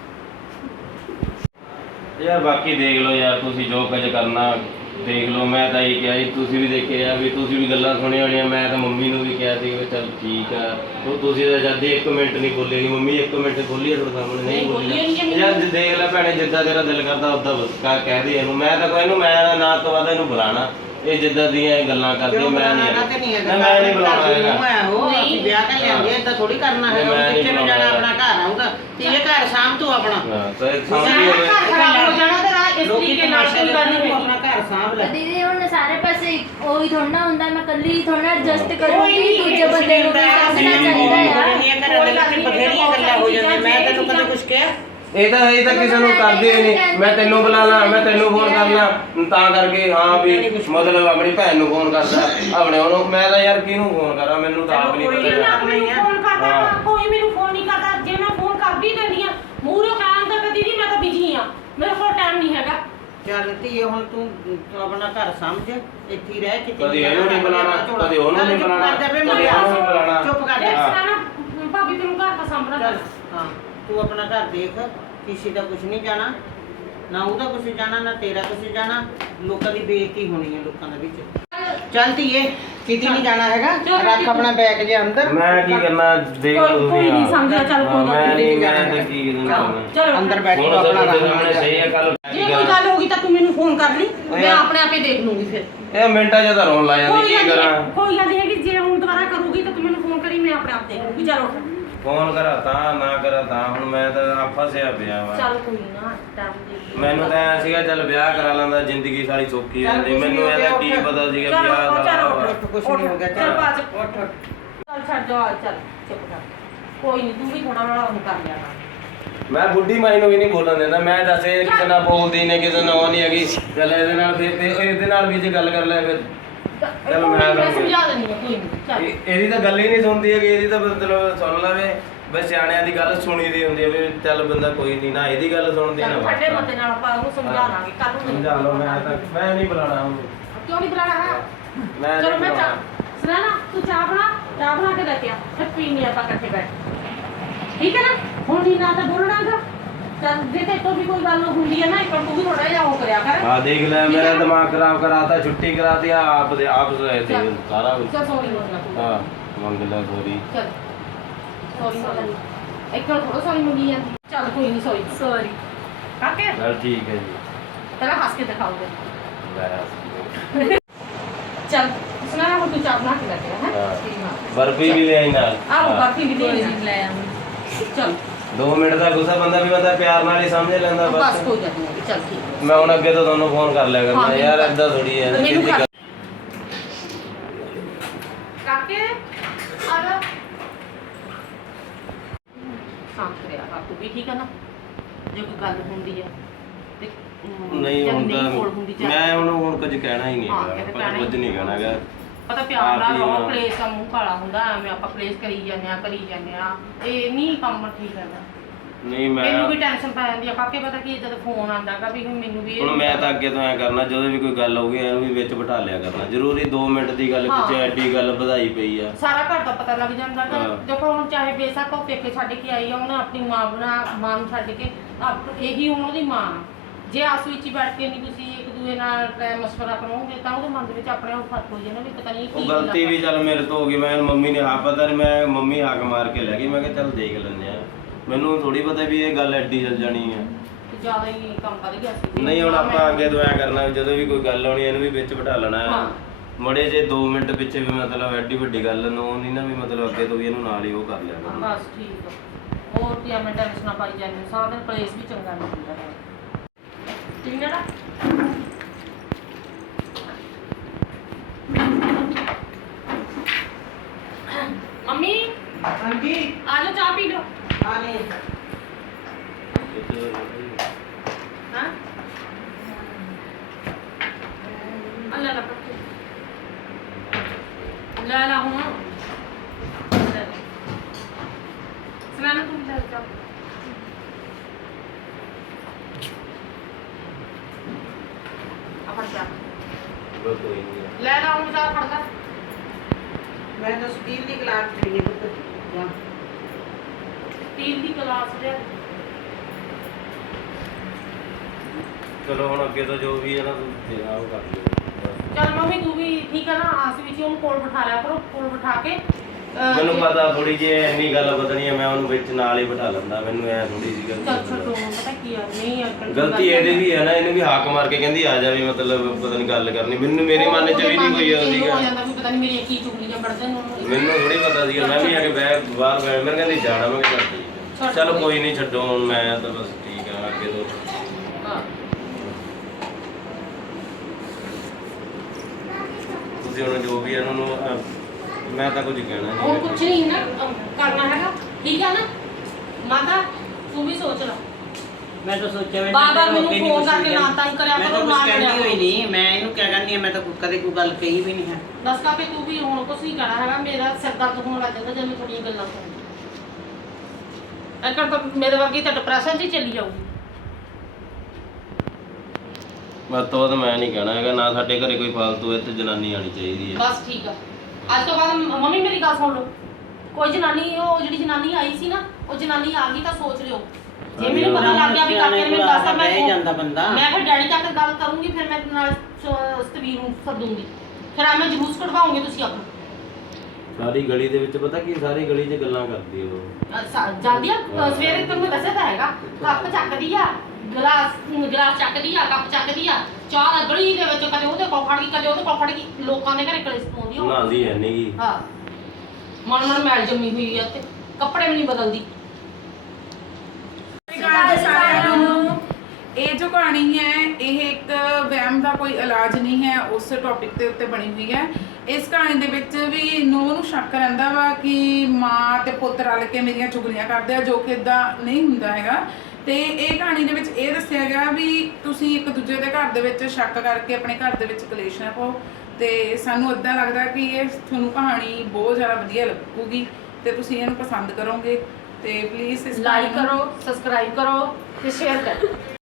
ਯਾਰ। ਬਾਕੀ ਦੇਖ ਲਓ ਯਾਰ ਤੁਸੀਂ ਜੋ ਕੁਝ ਕਰਨਾ ਦੇਖ ਲਓ। ਮੈਂ ਤਾਂ ਇਹ ਕਿਹਾ ਜੀ ਤੁਸੀਂ ਵੀ ਦੇਖਿਆ ਵੀ ਤੁਸੀਂ ਵੀ ਗੱਲਾਂ ਸੁਣੀਆਂ ਹੋਣੀਆਂ। ਮੈਂ ਤਾਂ ਮੰਮੀ ਨੂੰ ਵੀ ਕਿਹਾ ਸੀ ਕਿ ਚੱਲ ਠੀਕ ਆ ਉਹ ਤੁਸੀਂ ਤਾਂ ਜਦ 1 ਮਿੰਟ ਨਹੀਂ ਬੋਲੇ ਮੰਮੀ 1 ਮਿੰਟ ਬੋਲੀ ਤੁਹਾਡੇ ਸਾਹਮਣੇ ਨਹੀਂ ਬੋਲੀ ਯਾਰ। ਦੇਖ ਲੈ ਭੈਣੇ ਜਿੱਦਾਂ ਤੇਰਾ ਦਿਲ ਕਰਦਾ ਉਦਾਂ ਬਸ ਕਹਿ ਦੇ ਇਹਨੂੰ। ਮੈਂ ਤਾਂ ਕੋਈ ਇਹਨੂੰ ਮੈਂ ਨਾ ਤੋਂ ਬਾਅਦ ਇਹਨੂੰ ਬੁਲਾਣਾ ਇਹ ਜਿੱਦਾਂ ਦੀਆਂ ਇਹ ਗੱਲਾਂ ਕਰਦੀ ਮੈਂ ਨਹੀਂ ਬੁਲਾਉਣਾ ਹੈਗਾ। ਉਹ ਅਸੀਂ ਵਿਆਹ ਕੇ ਲਿਆਂਦੇ ਏਦਾਂ ਥੋੜੀ ਕਰਨਾ ਹੈ। ਕਿੱਥੇ ਨੂੰ ਜਾਣਾ ਆਪਣਾ ਘਰ ਆਉਂਦਾ ਤੇ ਇਹ ਘਰ ਸਾਂਭ ਤੂੰ ਆਪਣਾ ਹਾਂ ਤਾਂ ਸਮਝ ਘਰ ਖਰਾਬ ਹੋ ਜਾਣਾ ਤੇ ਰਾਹ ਇਸ ਲੋਕੀ ਤਰੀਕੇ ਨਾਲ ਤਮਾਸ਼ੇ ਕੋਈ ਗੱਲ ਨਹੀਂ ਆਪਣਾ ਘਰ ਸਾਂਭ ਲੈ। ਦੀਦੀ ਹੁਣ ਸਾਰੇ ਪਾਸੇ ਉਹੀ ਥੋੜਾ ਹੁੰਦਾ ਮੈਂ ਕੱਲੀ ਥੋੜਾ ਐਡਜਸਟ ਕਰੂੰਗੀ ਦੂਜੇ ਬੰਦੇ ਨੂੰ ਵੀ ਸਮਝਣਾ ਚਾਹੀਦਾ ਆ। ਬਥੇਰੀਆਂ ਗੱਲਾਂ ਹੋ ਜਾਂਦੀਆਂ। ਮੈਂ ਤੈਨੂੰ ਕਦੇ ਕੁਝ ਕਿਹਾ ਇਹ ਤਾਂ ਕਿਸੇ ਨੂੰ ਕਰਦੇ ਨਹੀਂ। ਮੈਂ ਤੈਨੂੰ ਬੁਲਾਣਾ ਮੈਂ ਤੈਨੂੰ ਫੋਨ ਕਰਨਾ ਤਾਂ ਕਰਕੇ ਹਾਂ ਵੀ ਮਤਲਬ ਆਪਣੀ ਭੈਣ ਨੂੰ ਫੋਨ ਕਰਦਾ ਆਪਣੇ ਉਹਨੂੰ। ਮੈਂ ਤਾਂ ਯਾਰ ਕਿਹਨੂੰ ਫੋਨ ਕਰਾਂ ਮੈਨੂੰ ਤਾਂ ਆਪ ਨਹੀਂ ਪਤਾ। ਫੋਨ ਕਰਦਾ ਕੋਈ ਮੈਨੂੰ ਫੋਨ ਨਹੀਂ ਕਰਦਾ। ਜੇ ਮੈਂ ਫੋਨ ਕਰ ਵੀ ਦਿੰਦੀ ਆ ਮੂਹਰੋਂ ਕਹਿੰਦਾ ਕਿ ਦੀਦੀ ਮੈਂ ਤਾਂ ਬਿਜੀ ਆ ਮੇਰੇ ਕੋਲ ਟਾਈਮ ਨਹੀਂ ਹੈਗਾ। ਚੱਲ ਧੀਏ ਹੁਣ ਤੂੰ ਆਪਣਾ ਘਰ ਸਮਝ ਇੱਥੇ ਹੀ ਰਹਿ ਕਿਤੇ ਕਦੇ ਇਹਨੂੰ ਨਹੀਂ ਬੁਲਾਣਾ ਕਦੇ ਉਹਨੂੰ ਨਹੀਂ ਬੁਲਾਣਾ ਕਦੇ ਉਹਨੂੰ ਨਹੀਂ ਬੁਲਾਣਾ। ਚੁੱਪ ਕਰ ਦੇਖ ਜਾ। ਸਰਾਣਾ ਭਾਬੀ ਤੈਨੂੰ ਘਰ ਦਾ ਸਾਂਭਣਾ ਚੱਲ ਹਾਂ ਤੂੰ ਆਪਣਾ ਘਰ ਦੇਖ ਕਿਸੇ ਦਾ ਕੁਝ ਨਹੀਂ ਜਾਣਾ ਨਾ ਉਹਦਾ ਕੁਝ ਜਾਣਾ ਨਾ ਤੇਰਾ ਕੁਝ ਜਾਣਾ। ਲੋਕਾਂ ਦੀ ਬੇਇੱਜ਼ਤੀ ਹੋਣੀ ਹੈ ਲੋਕਾਂ ਦੇ ਵਿੱਚ। ਚੱਲ ਧੀਏ ਕਿਤੇ ਨਹੀਂ ਜਾਣਾ ਹੈਗਾ। ਰੱਖ ਆਪਣਾ ਬੈਗ ਜੇ ਅੰਦਰ। ਮੈਂ ਕੀ ਕਰਨਾ ਦੇਖ ਲਓ ਤੁਸੀਂ। ਕੋਈ ਨਹੀਂ ਸਮਝਿਆ ਚੱਲ ਕੋਈ ਮੈਂ ਨਹੀਂ ਮੈਂ ਤਾਂ ਕੀ ਕਰਨਾ ਚਲੋ ਅੰਦਰ ਬੈਠੋ ਹੁਣ ਆਪਣਾ ਸਾਹਮਣੇ ਸਹੀ ਹੈ ਕੱਲ ਜੇ ਕੋਈ ਗੱਲ ਹੋਗੀ ਤਾਂ ਤੂੰ ਮੈਨੂੰ ਫੋਨ ਕਰ ਲਈ ਮੈਂ ਆਪਣੇ ਆਪੇ ਦੇਖ ਲੂੰਗੀ ਫਿਰ। ਇਹ ਮਿੰਟਾਂ 'ਚ ਤਾਂ ਰੋਣ ਲੱਗ ਜਾਂਦੀ ਕੀ ਕਰਾਂ। ਕੋਈ ਗੱਲ ਨਹੀਂ ਹੈ ਕਿ ਜੇ ਹੁਣ ਦੁਬਾਰਾ ਕਰੂਗੀ ਤਾਂ ਤੂੰ ਮੈਨੂੰ ਫੋਨ ਕਰੀ ਮੈਂ ਆਪਣੇ ਆਪ ਦੇਖ ਲੂੰਗੀ। ਚਲੋ ਫੋਨ ਕਰਾ ਤਾਂ ਨਾ ਕਰਾ ਤਾਂ ਹੁਣ ਮੈਂ ਤਾਂ ਆਪ ਫਸਿਆ ਪਿਆ ਵਾ ਚੱਲ ਕੋਈ ਨਾ ਟਾਈਮ ਦੇ ਕੇ ਮੈਨੂੰ ਤਾਂ ਐਂ ਸੀਗਾ ਚੱਲ ਵਿਆਹ ਕਰਾ ਲੈਂਦਾ ਜ਼ਿੰਦਗੀ ਸਾਰੀ ਸੌਖੀ ਹੋ ਜਾਂਦੀ ਮੈਨੂੰ ਇਹਦਾ ਕੀ ਪਤਾ ਸੀਗਾ ਵਿਆਹ ਦਾ ਕੁਛ ਨਹੀਂ ਹੋ ਗਿਆ ਚੱਲ ਚੱਲ ਬਾਅਦ ਚ ਉੱਠ ਚੱਲ ਛੱਡ ਜਾ ਚੱਲ ਚੁੱਪ ਕਰ ਕੋਈ ਨਹੀਂ ਤੂੰ ਵੀ ਥੋੜਾ ਬੜਾ ਉਹ ਕਰ ਲਿਆ ਕਰ ਮੈਂ ਬੁੱਢੀ ਮਾਈ ਨੂੰ ਵੀ ਨਹੀਂ ਬੋਲਣ ਦਿੰਦਾ ਮੈਂ ਦੱਸ ਇਹ ਕਿਸੇ ਨਾਲ ਬੋਲਦੀ ਨੇ ਕਿਸੇ ਨਾਲ ਉਹ ਨਹੀਂ ਹੈਗੀ ਚੱਲ ਇਹਦੇ ਨਾਲ ਫਿਰ ਇਹਦੇ ਨਾਲ ਵੀ ਜੇ ਗੱਲ ਕਰ ਲੈ ਫਿਰ ਚੱਲ ਮੈਂ ਸਮਝਾ ਦਿੰਦੀ ਹਾਂ ਕੋਈ ਨਹੀਂ ਚੱਲ ਇਹਦੀ ਤਾਂ ਗੱਲ ਹੀ ਨਹੀਂ ਸੁਣਦੀ ਹੈਗੀ ਇਹਦੀ ਤਾਂ ਮਤਲਬ ਸੁਣ ਲਵੇ ਬਸ ਸਿਆਣਿਆਂ ਦੀ ਗੱਲ ਸੁਣੀ ਦੀ ਹੁੰਦੀ ਹੈ ਵੀ ਚੱਲ ਬੰਦਾ ਕੋਈ ਨਹੀਂ ਨਾ ਇਹਦੀ ਗੱਲ ਸੁਣਦੀ ਨਾ ਠੰਡੇ ਮੱਤੇ ਨਾਲ ਆਪਾਂ ਉਹਨੂੰ ਸਮਝਾ ਲਾਂਗੇ ਕੱਲ ਨੂੰ ਸਮਝਾ ਲਓ ਮੈਂ ਨਹੀਂ ਬੁਲਾਣਾ ਉਹਨੂੰ ਕਿਉਂ ਨਹੀਂ ਬੁਲਾਣਾ ਹੈ ਮੈਂ ਚਲੋ ਨਹੀਂ ਮੈਂ ਬੁਲਾਉਣਾ। ਸੁਣਾ ਨਾ ਤੂੰ ਚਾਹ ਬਣਾ ਕੇ ਲੈ ਕੇ ਆ ਫਿਰ ਪੀਣੀ ਆਪਾਂ ਇਕੱਠੇ ਬੈਠ ਠੀਕ ਹੈ ਨਾ ਹੁਣ ਨਹੀਂ ਨਾ ਤਾਂ ਬੋਲਣਾਗਾ ਚੱਲ ਜੇ ਤੇ ਤੋਂ ਵੀ ਕੋਈ ਗੱਲ ਹੁੰਦੀ ਹੈ ਨਾ ਇੱਕ ਤੂੰ ਵੀ ਥੋੜਾ ਜਿਹਾ ਉਹ ਕਰਿਆ ਕਰ ਆ ਦੇਖ ਲੈ ਮੇਰਾ ਦਿਮਾਗ ਖਰਾਬ ਕਰਾਤਾ ਛੁੱਟੀ ਕਰਾਤੀ ਆਪ ਦੇ ਆਪ ਤੇ ਸਾਰਾ ਕੁਝ ਚੱਲ ਸੌਰੀ ਬੋਲਣਾ ਤੂੰ ਹਾਂ ਮੰਗ ਲੈ ਸੋਰੀ ਚੱਲ ਸੌਰੀ ਬੋਲਣਾ ਇੱਕ ਵਾਰ ਥੋੜਾ ਸੌਰੀ ਮੰਗੀ ਜਾਂਦੀ ਚੱਲ ਕੋਈ ਨਹੀਂ ਸੌਰੀ ਕਾਕੇ ਚਲ ਠੀਕ ਹੈ ਜੀ ਪਹਿਲਾਂ ਹੱਸ ਕੇ ਦਿਖਾਓਗੇ ਲੈ ਚੱਲ ਸੁਣਾ ਨਾ ਹੁਣ ਤੂੰ ਚਾਹ ਬਣਾ ਕੇ ਲੈ ਕੇ ਆ ਹਾਂ। ਹੈ ਬਰਫੀ ਵੀ ਲੈ ਆਈ ਨਾਲ ਆਹ ਹਾਂ। ਬਰਫੀ ਵੀ ਲੈ ਆਉਂਗੀ ਚੱਲ 2 ਮਿੰਟ ਦਾ ਗੁੱਸਾ ਬੰਦਾ ਵੀ ਬੰਦਾ ਪਿਆਰ ਨਾਲ ਹੀ ਸਮਝ ਲੈਂਦਾ ਬਸ ਬਸ ਕੋਈ ਗੱਲ ਨਹੀਂ ਚੱਲ ਠੀਕ ਹੈ ਮੈਂ ਹੁਣ ਅੱਗੇ ਤੋਂ ਤੁਹਾਨੂੰ ਫੋਨ ਕਰ ਲਿਆ ਕਰਨਾ ਹਾਂ, ਯਾਰ ਏਦਾਂ ਥੋੜੀ ਹੈ ਮੈਨੂੰ ਕਿਹਦੀ ਗੱਲ- ਕਾਕੇ ਆ ਜਾ ਸ਼ਾਂਤ ਰਿਹਾ ਕਾਕੂ ਵੀ ਠੀਕ ਹੈ ਨਾ ਜੇ ਕੋਈ ਗੱਲ ਹੁੰਦੀ ਹੈ ਤੇ ਨਹੀਂ ਜਾਂ ਹੁੰਦਾ ਕੋਲ ਹੁੰਦੀ ਜਾਂ ਮੈਂ ਹੁਣ ਕੁਝ ਕਹਿਣਾ ਹੀ ਨਹੀਂ ਹਾਂ, ਹੈਗਾ ਕਹਿੰਦੇ ਪਰ ਕਹਿਣਾ ਹੀ ਕੁਝ ਨਹੀਂ ਕਹਿਣਾ ਹੈਗਾ ਪਤਾ ਪਿਆਰ ਨਾਲ ਆਪ ਹੀ ਰਹੋ ਹਾਂ। ਕਲੇਸ਼ ਦਾ ਮੂੰਹ ਕਾਲਾ ਹੁੰਦਾ ਐਵੇਂ ਆਪਾਂ ਕਲੇਸ਼ ਕਰੀ ਜਾਂਦੇ ਆ ਇਹ ਨਹੀਂ ਕੰਮ ਠੀਕ ਹੈਗਾ ਨਹੀਂ ਮੈਨੂੰ ਵੀ ਮੈਂ ਟੈਨਸ਼ਨ ਪੈ ਜਾਂਦੀ ਆ ਕਾਕੇ ਪਤਾ ਕੀ ਜਦ ਫੋਨ ਆਉਂਦਾਗਾ ਵੀ ਮੈਨੂੰ ਵੀ ਹੁਣ ਮੈਂ ਤਾਂ ਅੱਗੇ ਤੋਂ ਐ ਕਰਨਾ ਜਦੋਂ ਵੀ ਕੋਈ ਗੱਲ ਹੋਊਗੀ ਇਹਨੂੰ ਵੀ ਵਿੱਚ ਬਿਠਾ ਲਿਆ ਕਰਨਾ ਜ਼ਰੂਰੀ 2 ਮਿੰਟ ਦੀ ਗੱਲ ਹਾਂ। ਪਿੱਛੇ ਐਡੀ ਗੱਲ ਵਧਾਈ ਪਈ ਆ ਸਾਰਾ ਘਰ ਦਾ ਪਤਾ ਲੱਗ ਜਾਂਦਾ ਗਾ ਹਾਂ। ਦੇਖੋ ਹੁਣ ਚਾਹੇ ਬੇਸ਼ੱਕ ਉਹ ਪੇਕੇ ਛੱਡ ਕੇ ਆਈ ਆ ਉਹਨੇ ਆਪਣੀ ਮਾਂ ਨੂੰ ਛੱਡ ਕੇ ਇਹੀ ਹੁਣ ਉਹਦੀ ਮਾਂ ਆ। ਜੇ ਆਸ ਵਿੱਚ ਹੀ ਬੈਠ ਕੇ ਨਹੀਂ ਤੁਸੀਂ ਇੱਕ ਦੂਏ ਨਾਲ ਮਸ਼ਵਰਾ ਕਰੋਗੇ ਤਾਂ ਉਹਦੇ ਮਨ ਦੇ ਵਿੱਚ ਆਪਣੇ ਆਪ ਫਰਕ ਹੋ ਜਾਣਾ ਵੀ ਪਤਾ ਨਹੀਂ ਉਹ ਕੀ ਗਲਤੀ ਵੀ ਚੱਲ ਮੇਰੇ ਤੋਂ ਹੋ ਗਈ ਮੈਂ ਮੰਮੀ ਨੇ ਪਤਾ ਨਹੀਂ ਮੈਂ ਮੰਮੀ ਹਾਕ ਮਾਰ ਕੇ ਲੈ ਗਈ ਮੈਂ ਕਿਹਾ ਚੱਲ ਦੇਖ ਲੈਂਦੇ ਆ ਮੈਨੂੰ ਥੋੜੀ ਪਤਾ ਵੀ ਇਹ ਗੱਲ ਐਡੀ ਚੱਲ ਜਾਣੀ ਆ ਜ਼ਿਆਦਾ ਹੀ ਕੰਮ ਕਰ ਗਿਆ ਸੀ ਨਹੀਂ ਹੁਣ ਆਪਾਂ ਅੱਗੇ ਤੋਂ ਐ ਕਰਨਾ ਵੀ ਜਦੋਂ ਵੀ ਕੋਈ ਗੱਲ ਆਉਣੀ ਇਹਨੂੰ ਵੀ ਵਿੱਚ ਬਿਠਾ ਲੈਣਾ ਹਾਂ। ਮੜੇ ਜੇ 2 ਮਿੰਟ ਪਿੱਛੇ ਵੀ ਮਤਲਬ ਐਡੀ ਵੱਡੀ ਗੱਲ ਨੂੰ ਨਹੀਂ ਨਾ ਵੀ ਮਤਲਬ ਅੱਗੇ ਤੋਂ ਵੀ ਇਹਨੂੰ ਨਾਲ ਹੀ ਉਹ ਕਰ ਲਿਆ ਕਰਨਾ ਬਸ ਠੀਕ ਆ ਹੋਰ ਕੀ ਆ ਮੈਂ ਟੈਨਸ਼ਨ ਨਾ ਪਾਈ ਜਾਂਦੀ ਸਾਰਾ ਦਿਨ ਕਲੇਸ਼ ਵੀ ਚੰਗਾ ਨਹੀਂ ਹੁੰਦਾ ਹੈ ਠੀਕ ਹੈ ਨਾ ਮੰਮੀ ਹਾਂਜੀ ਆ ਜਾਓ ਚਾਹ ਪੀ ਲਓ ਆ ਲੈ ਹਾਂ ਅੱਲਾ ਲਾ ਪੱਕੇ ਲੈ ਲਾ ਹੁਣ ਲੈ ਲਾ। ਸੁਣਾ ਨਾ ਤੂੰ ਲੈ ਜਾ ਆਪਣ ਜਾ ਕੋਈ ਨਹੀਂ ਲੈ ਲਾ ਹੁਣ ਜਾ ਫੜਦਾ ਮੈਂ ਤਾਂ ਸਟੀਲ ਦੀ ਗਲਾਸ ਪੀਣੀ ਪੁੱਤ ਜਾ ਸਟੀਲ ਦੀ ਗਲਾਸ ਲਿਆ ਚਲੋ ਹੁਣ ਅੱਗੇ ਤੋਂ ਜੋ ਵੀ ਹੈ ਨਾ ਤੁਸੀਂ ਆਓ ਕਰ ਲਿਓ ਬਸ। ਚੱਲ ਮੰਮੀ ਤੂੰ ਵੀ ਠੀਕ ਆ ਨਾ ਆਸ ਵਿੱਚ ਹੀ ਉਹਨੂੰ ਕੋਲ ਬਿਠਾ ਲਿਆ ਕਰੋ ਕੋਲ ਬਿਠਾ ਕੇ ਮੈਨੂੰ ਪਤਾ ਥੋੜੀ ਜਿਹੀ ਇੰਨੀ ਗੱਲ ਬਦਲਣੀ ਹੈ ਮੈਂ ਉਹਨੂੰ ਵਿੱਚ ਨਾਲ ਹੀ ਬਿਠਾ ਲੈਂਦਾ ਮੈਨੂੰ ਐ ਥੋੜੀ ਜਿਹੀ ਚੱਲ ਛੱਡੋ ਗੱਲ ਹੁਣ ਪਤਾ ਕੀ ਆ ਨਹੀਂ ਅਕਲ ਗਲਤੀ ਇਹਦੇ ਵੀ ਹੈ ਨਾ ਇਹਨੂੰ ਵੀ ਹਾਕ ਮਾਰ ਕੇ ਕਹਿੰਦੀ ਆ ਜਾ ਵੀ ਮਤਲਬ ਪਤਾ ਨਹੀਂ ਗੱਲ ਕਰਨੀ ਮੈਨੂੰ ਮੇਰੇ ਮਨ 'ਚ ਵੀ ਨਹੀਂ ਕੋਈ ਆ ਹੋ ਸੀਗਾ ਜਾਂਦਾ ਵੀ ਪਤਾ ਨਹੀਂ ਮੇਰੀਆਂ ਕੀ ਚੁਗਲੀਆਂ ਪੜਦੇ ਨੇ ਉਹਨੂੰ ਮੈਨੂੰ ਥੋੜੀ ਪਤਾ ਸੀਗਾ ਮੈਂ ਵੀ ਆ ਕੇ ਬਾਹਰ ਬੈਠ ਮੈਂ ਕਹਿੰਦੀ ਜਾਣਾ ਮੈਂ ਕਿਹਾ ਚੱਲ ਠੀਕ ਹੈ। ਚਲੋ ਕੋਈ ਨਹੀਂ ਛੱਡੋ ਹੁਣ ਮੈਂ ਤਾਂ ਬਸ ਠੀਕ ਆ ਅੱਗੇ ਤੋਂ ਹਾਂ ਤੁਸੀਂ ਹੁਣ ਜੋ ਵੀ ਇਹਨਾਂ ਨੂੰ ਮੈਂ ਤਾਂ ਕੁਝ ਕਹਿਣਾ ਹੁਣ ਨਹੀਂ ਕੁਛ ਨਹੀਂ ਨਾ ਕਰਨਾ ਹੈਗਾ ਠੀਕ ਹੈ ਨਾ ਮਾਤਾ ਤੂੰ ਵੀ ਸੋਚ ਲੈ ਮੈਂ ਤਾਂ ਸੋਚਿਆ ਮੈਂ ਬਾਰ-ਬਾਰ ਮੈਨੂੰ ਫੋਨ ਕਰਕੇ ਨਾ ਤੰਗ ਕਰਿਆ ਮੈਂ ਕਰੋ, ਤਾਂ ਨਾ ਕੁਝ ਕਹਿੰਦੀ ਕਰਿਆ ਹੋਈ ਨਹੀਂ ਮੈਂ ਇਹਨੂੰ ਕਿਆ ਕਰਨੀ ਹੈ ਮੈਂ ਤਾਂ ਕਦੇ ਕੋਈ ਗੱਲ ਕਹੀ ਵੀ ਨਹੀਂ ਹੈ ਦੱਸ ਕਾਪੇ ਤੂੰ ਵੀ ਹੁਣ ਕੁਛ ਨਹੀਂ ਕਹਿਣਾ ਹੈਗਾ ਮੇਰਾ ਸਿਰ ਦਰਦ ਹੋਣ ਲੱਗ ਜਾਂਦਾ ਜਦੋਂ ਮੈਂ ਥੋੜੀਆਂ ਗੱਲਾਂ ਸੁਣਦੀ ਐਕਣ ਤਾਂ ਮੇਰੇ ਵਰਗੀ ਤਾਂ ਡਿਪਰੈਸ਼ਨ 'ਚ ਹੀ ਚਲੀ ਜਾਊਗੀ ਮੈਂ ਤੋਂ ਵੱਧ ਮੈਂ ਨਹੀਂ ਕਹਿਣਾ ਹੈਗਾ ਨਾ ਸਾਡੇ ਘਰੇ ਕੋਈ ਫਾਲਤੂ ਇੱਥੇ ਜਨਾਨੀ ਆਣੀ ਚਾਹੀਦੀ ਹੈ ਬਸ ਠੀਕ ਆ ਅੱਜ ਤੋਂ ਬਾਅਦ ਮੰਮੀ ਮੇਰੀ ਗੱਲ ਸੁਣ ਲਓ ਕੋਈ ਜਨਾਨੀ ਉਹ ਜਿਹੜੀ ਜਨਾਨੀ ਆਈ ਸੀ ਨਾ ਉਹ ਜਨਾਨੀ ਆ ਗਈ ਤਾਂ ਸੋਚ ਲਿਓ ਜੇ ਮੈਨੂੰ ਪਤਾ ਲੱਗ ਗਿਆ ਵੀ ਕਾਕੇ ਨੇ ਮੈਨੂੰ ਦੱਸਤਾ ਬਹਿ ਜਾਂਦਾ ਬੰਦਾ ਮੈਂ ਫਿਰ ਡੈਡੀ ਤੱਕ ਗੱਲ ਕਰੂੰਗੀ ਫਿਰ ਮੈਂ ਨਾਲ ਸਤਵੀਰ ਨੂੰ ਸੱਦੂੰਗੀ ਫਿਰ ਆ ਮੈਂ ਜਲੂਸ ਕਢਵਾਉਂਗੀ ਤੁਸੀਂ ਆਪਣਾ ਸਾਰੀ ਗਲੀ ਦੇ ਵਿੱਚ ਪਤਾ ਕੀ ਸਾਰੀ ਗਲੀ 'ਚ ਗੱਲਾਂ ਕਰਦੀ ਉਹ ਜਾਂਦੀ ਆ ਸਵੇਰੇ ਤੁਹਾਨੂੰ ਦੱਸਿਆ ਤਾਂ ਹੈਗਾ ਕੱਪ ਚੱਕਦੀ ਆ ਗਲਾਸ ਚੱਕਦੀ ਆ ਕੱਪ ਚੱਕਦੀ ਆ ਚਾਹ ਦਾ ਗਲੀ ਦੇ ਵਿੱਚ ਕਦੇ ਉਹਦੇ ਕੋਲ ਫੜ ਗਈ ਕਦੇ ਉਹਦੇ ਕੋਲ ਫੜ ਗਈ ਲੋਕਾਂ ਦੇ ਘਰੇ ਕਲੇਸ਼ ਪਾਉਂਦੀ ਉਹ ਨਹਾਉਂਦੀ ਹੈ ਨਹੀਂ ਗੀ ਹਾਂ ਮਨ ਮੈਲ ਜੰਮੀ ਹੋਈ ਆ ਤੇ ਕੱਪੜੇ ਵੀ ਨਹੀਂ ਬਦਲਦੀ। ਸਤਿ ਸ਼੍ਰੀ ਅਕਾਲ ਜੀ ਸਾਰਿਆਂ ਨੂੰ। ਇਹ ਜੋ ਕਹਾਣੀ ਹੈ ਇਹ ਇੱਕ ਵਹਿਮ ਦਾ ਕੋਈ ਇਲਾਜ ਨਹੀਂ ਹੈ, ਉਸ ਟੌਪਿਕ ਦੇ ਉੱਤੇ ਬਣੀ ਹੋਈ ਹੈ। ਇਸ ਕਹਾਣੀ ਦੇ ਵਿੱਚ ਵੀ ਨੂੰਹ ਨੂੰ ਸ਼ੱਕ ਰਹਿੰਦਾ ਵਾ ਕਿ ਮਾਂ ਤੇ ਪੁੱਤ ਰਲ ਕੇ ਮੇਰੀਆਂ ਚੁਗਲੀਆਂ ਕਰਦੇ ਆ, ਜੋ ਕਿ ਇਦਾਂ ਨਹੀਂ ਹੁੰਦਾ ਹੈਗਾ। ਤੇ ਇਹ ਕਹਾਣੀ ਦੇ ਵਿੱਚ ਇਹ ਦੱਸਿਆ ਗਿਆ ਵੀ ਤੁਸੀਂ ਇੱਕ ਦੂਜੇ ਦੇ ਘਰ ਦੇ ਵਿੱਚ ਸ਼ੱਕ ਕਰਕੇ ਆਪਣੇ ਘਰ ਦੇ ਵਿੱਚ ਕਲੇਸ਼ ਨਾ ਪਾਓ। ਤੇ ਸਾਨੂੰ ਇੱਦਾਂ ਲੱਗਦਾ ਕਿ ਇਹ ਤੁਹਾਨੂੰ ਕਹਾਣੀ ਬਹੁਤ ਜ਼ਿਆਦਾ ਵਧੀਆ ਲੱਗੂਗੀ ਤੇ ਤੁਸੀਂ ਇਹਨੂੰ ਪਸੰਦ ਕਰੋਗੇ। ਤੇ ਪਲੀਜ਼ ਇਸ ਲਾਈਕ ਕਰੋ, ਸਬਸਕ੍ਰਾਈਬ ਕਰੋ ਤੇ ਸ਼ੇਅਰ ਕਰੋ।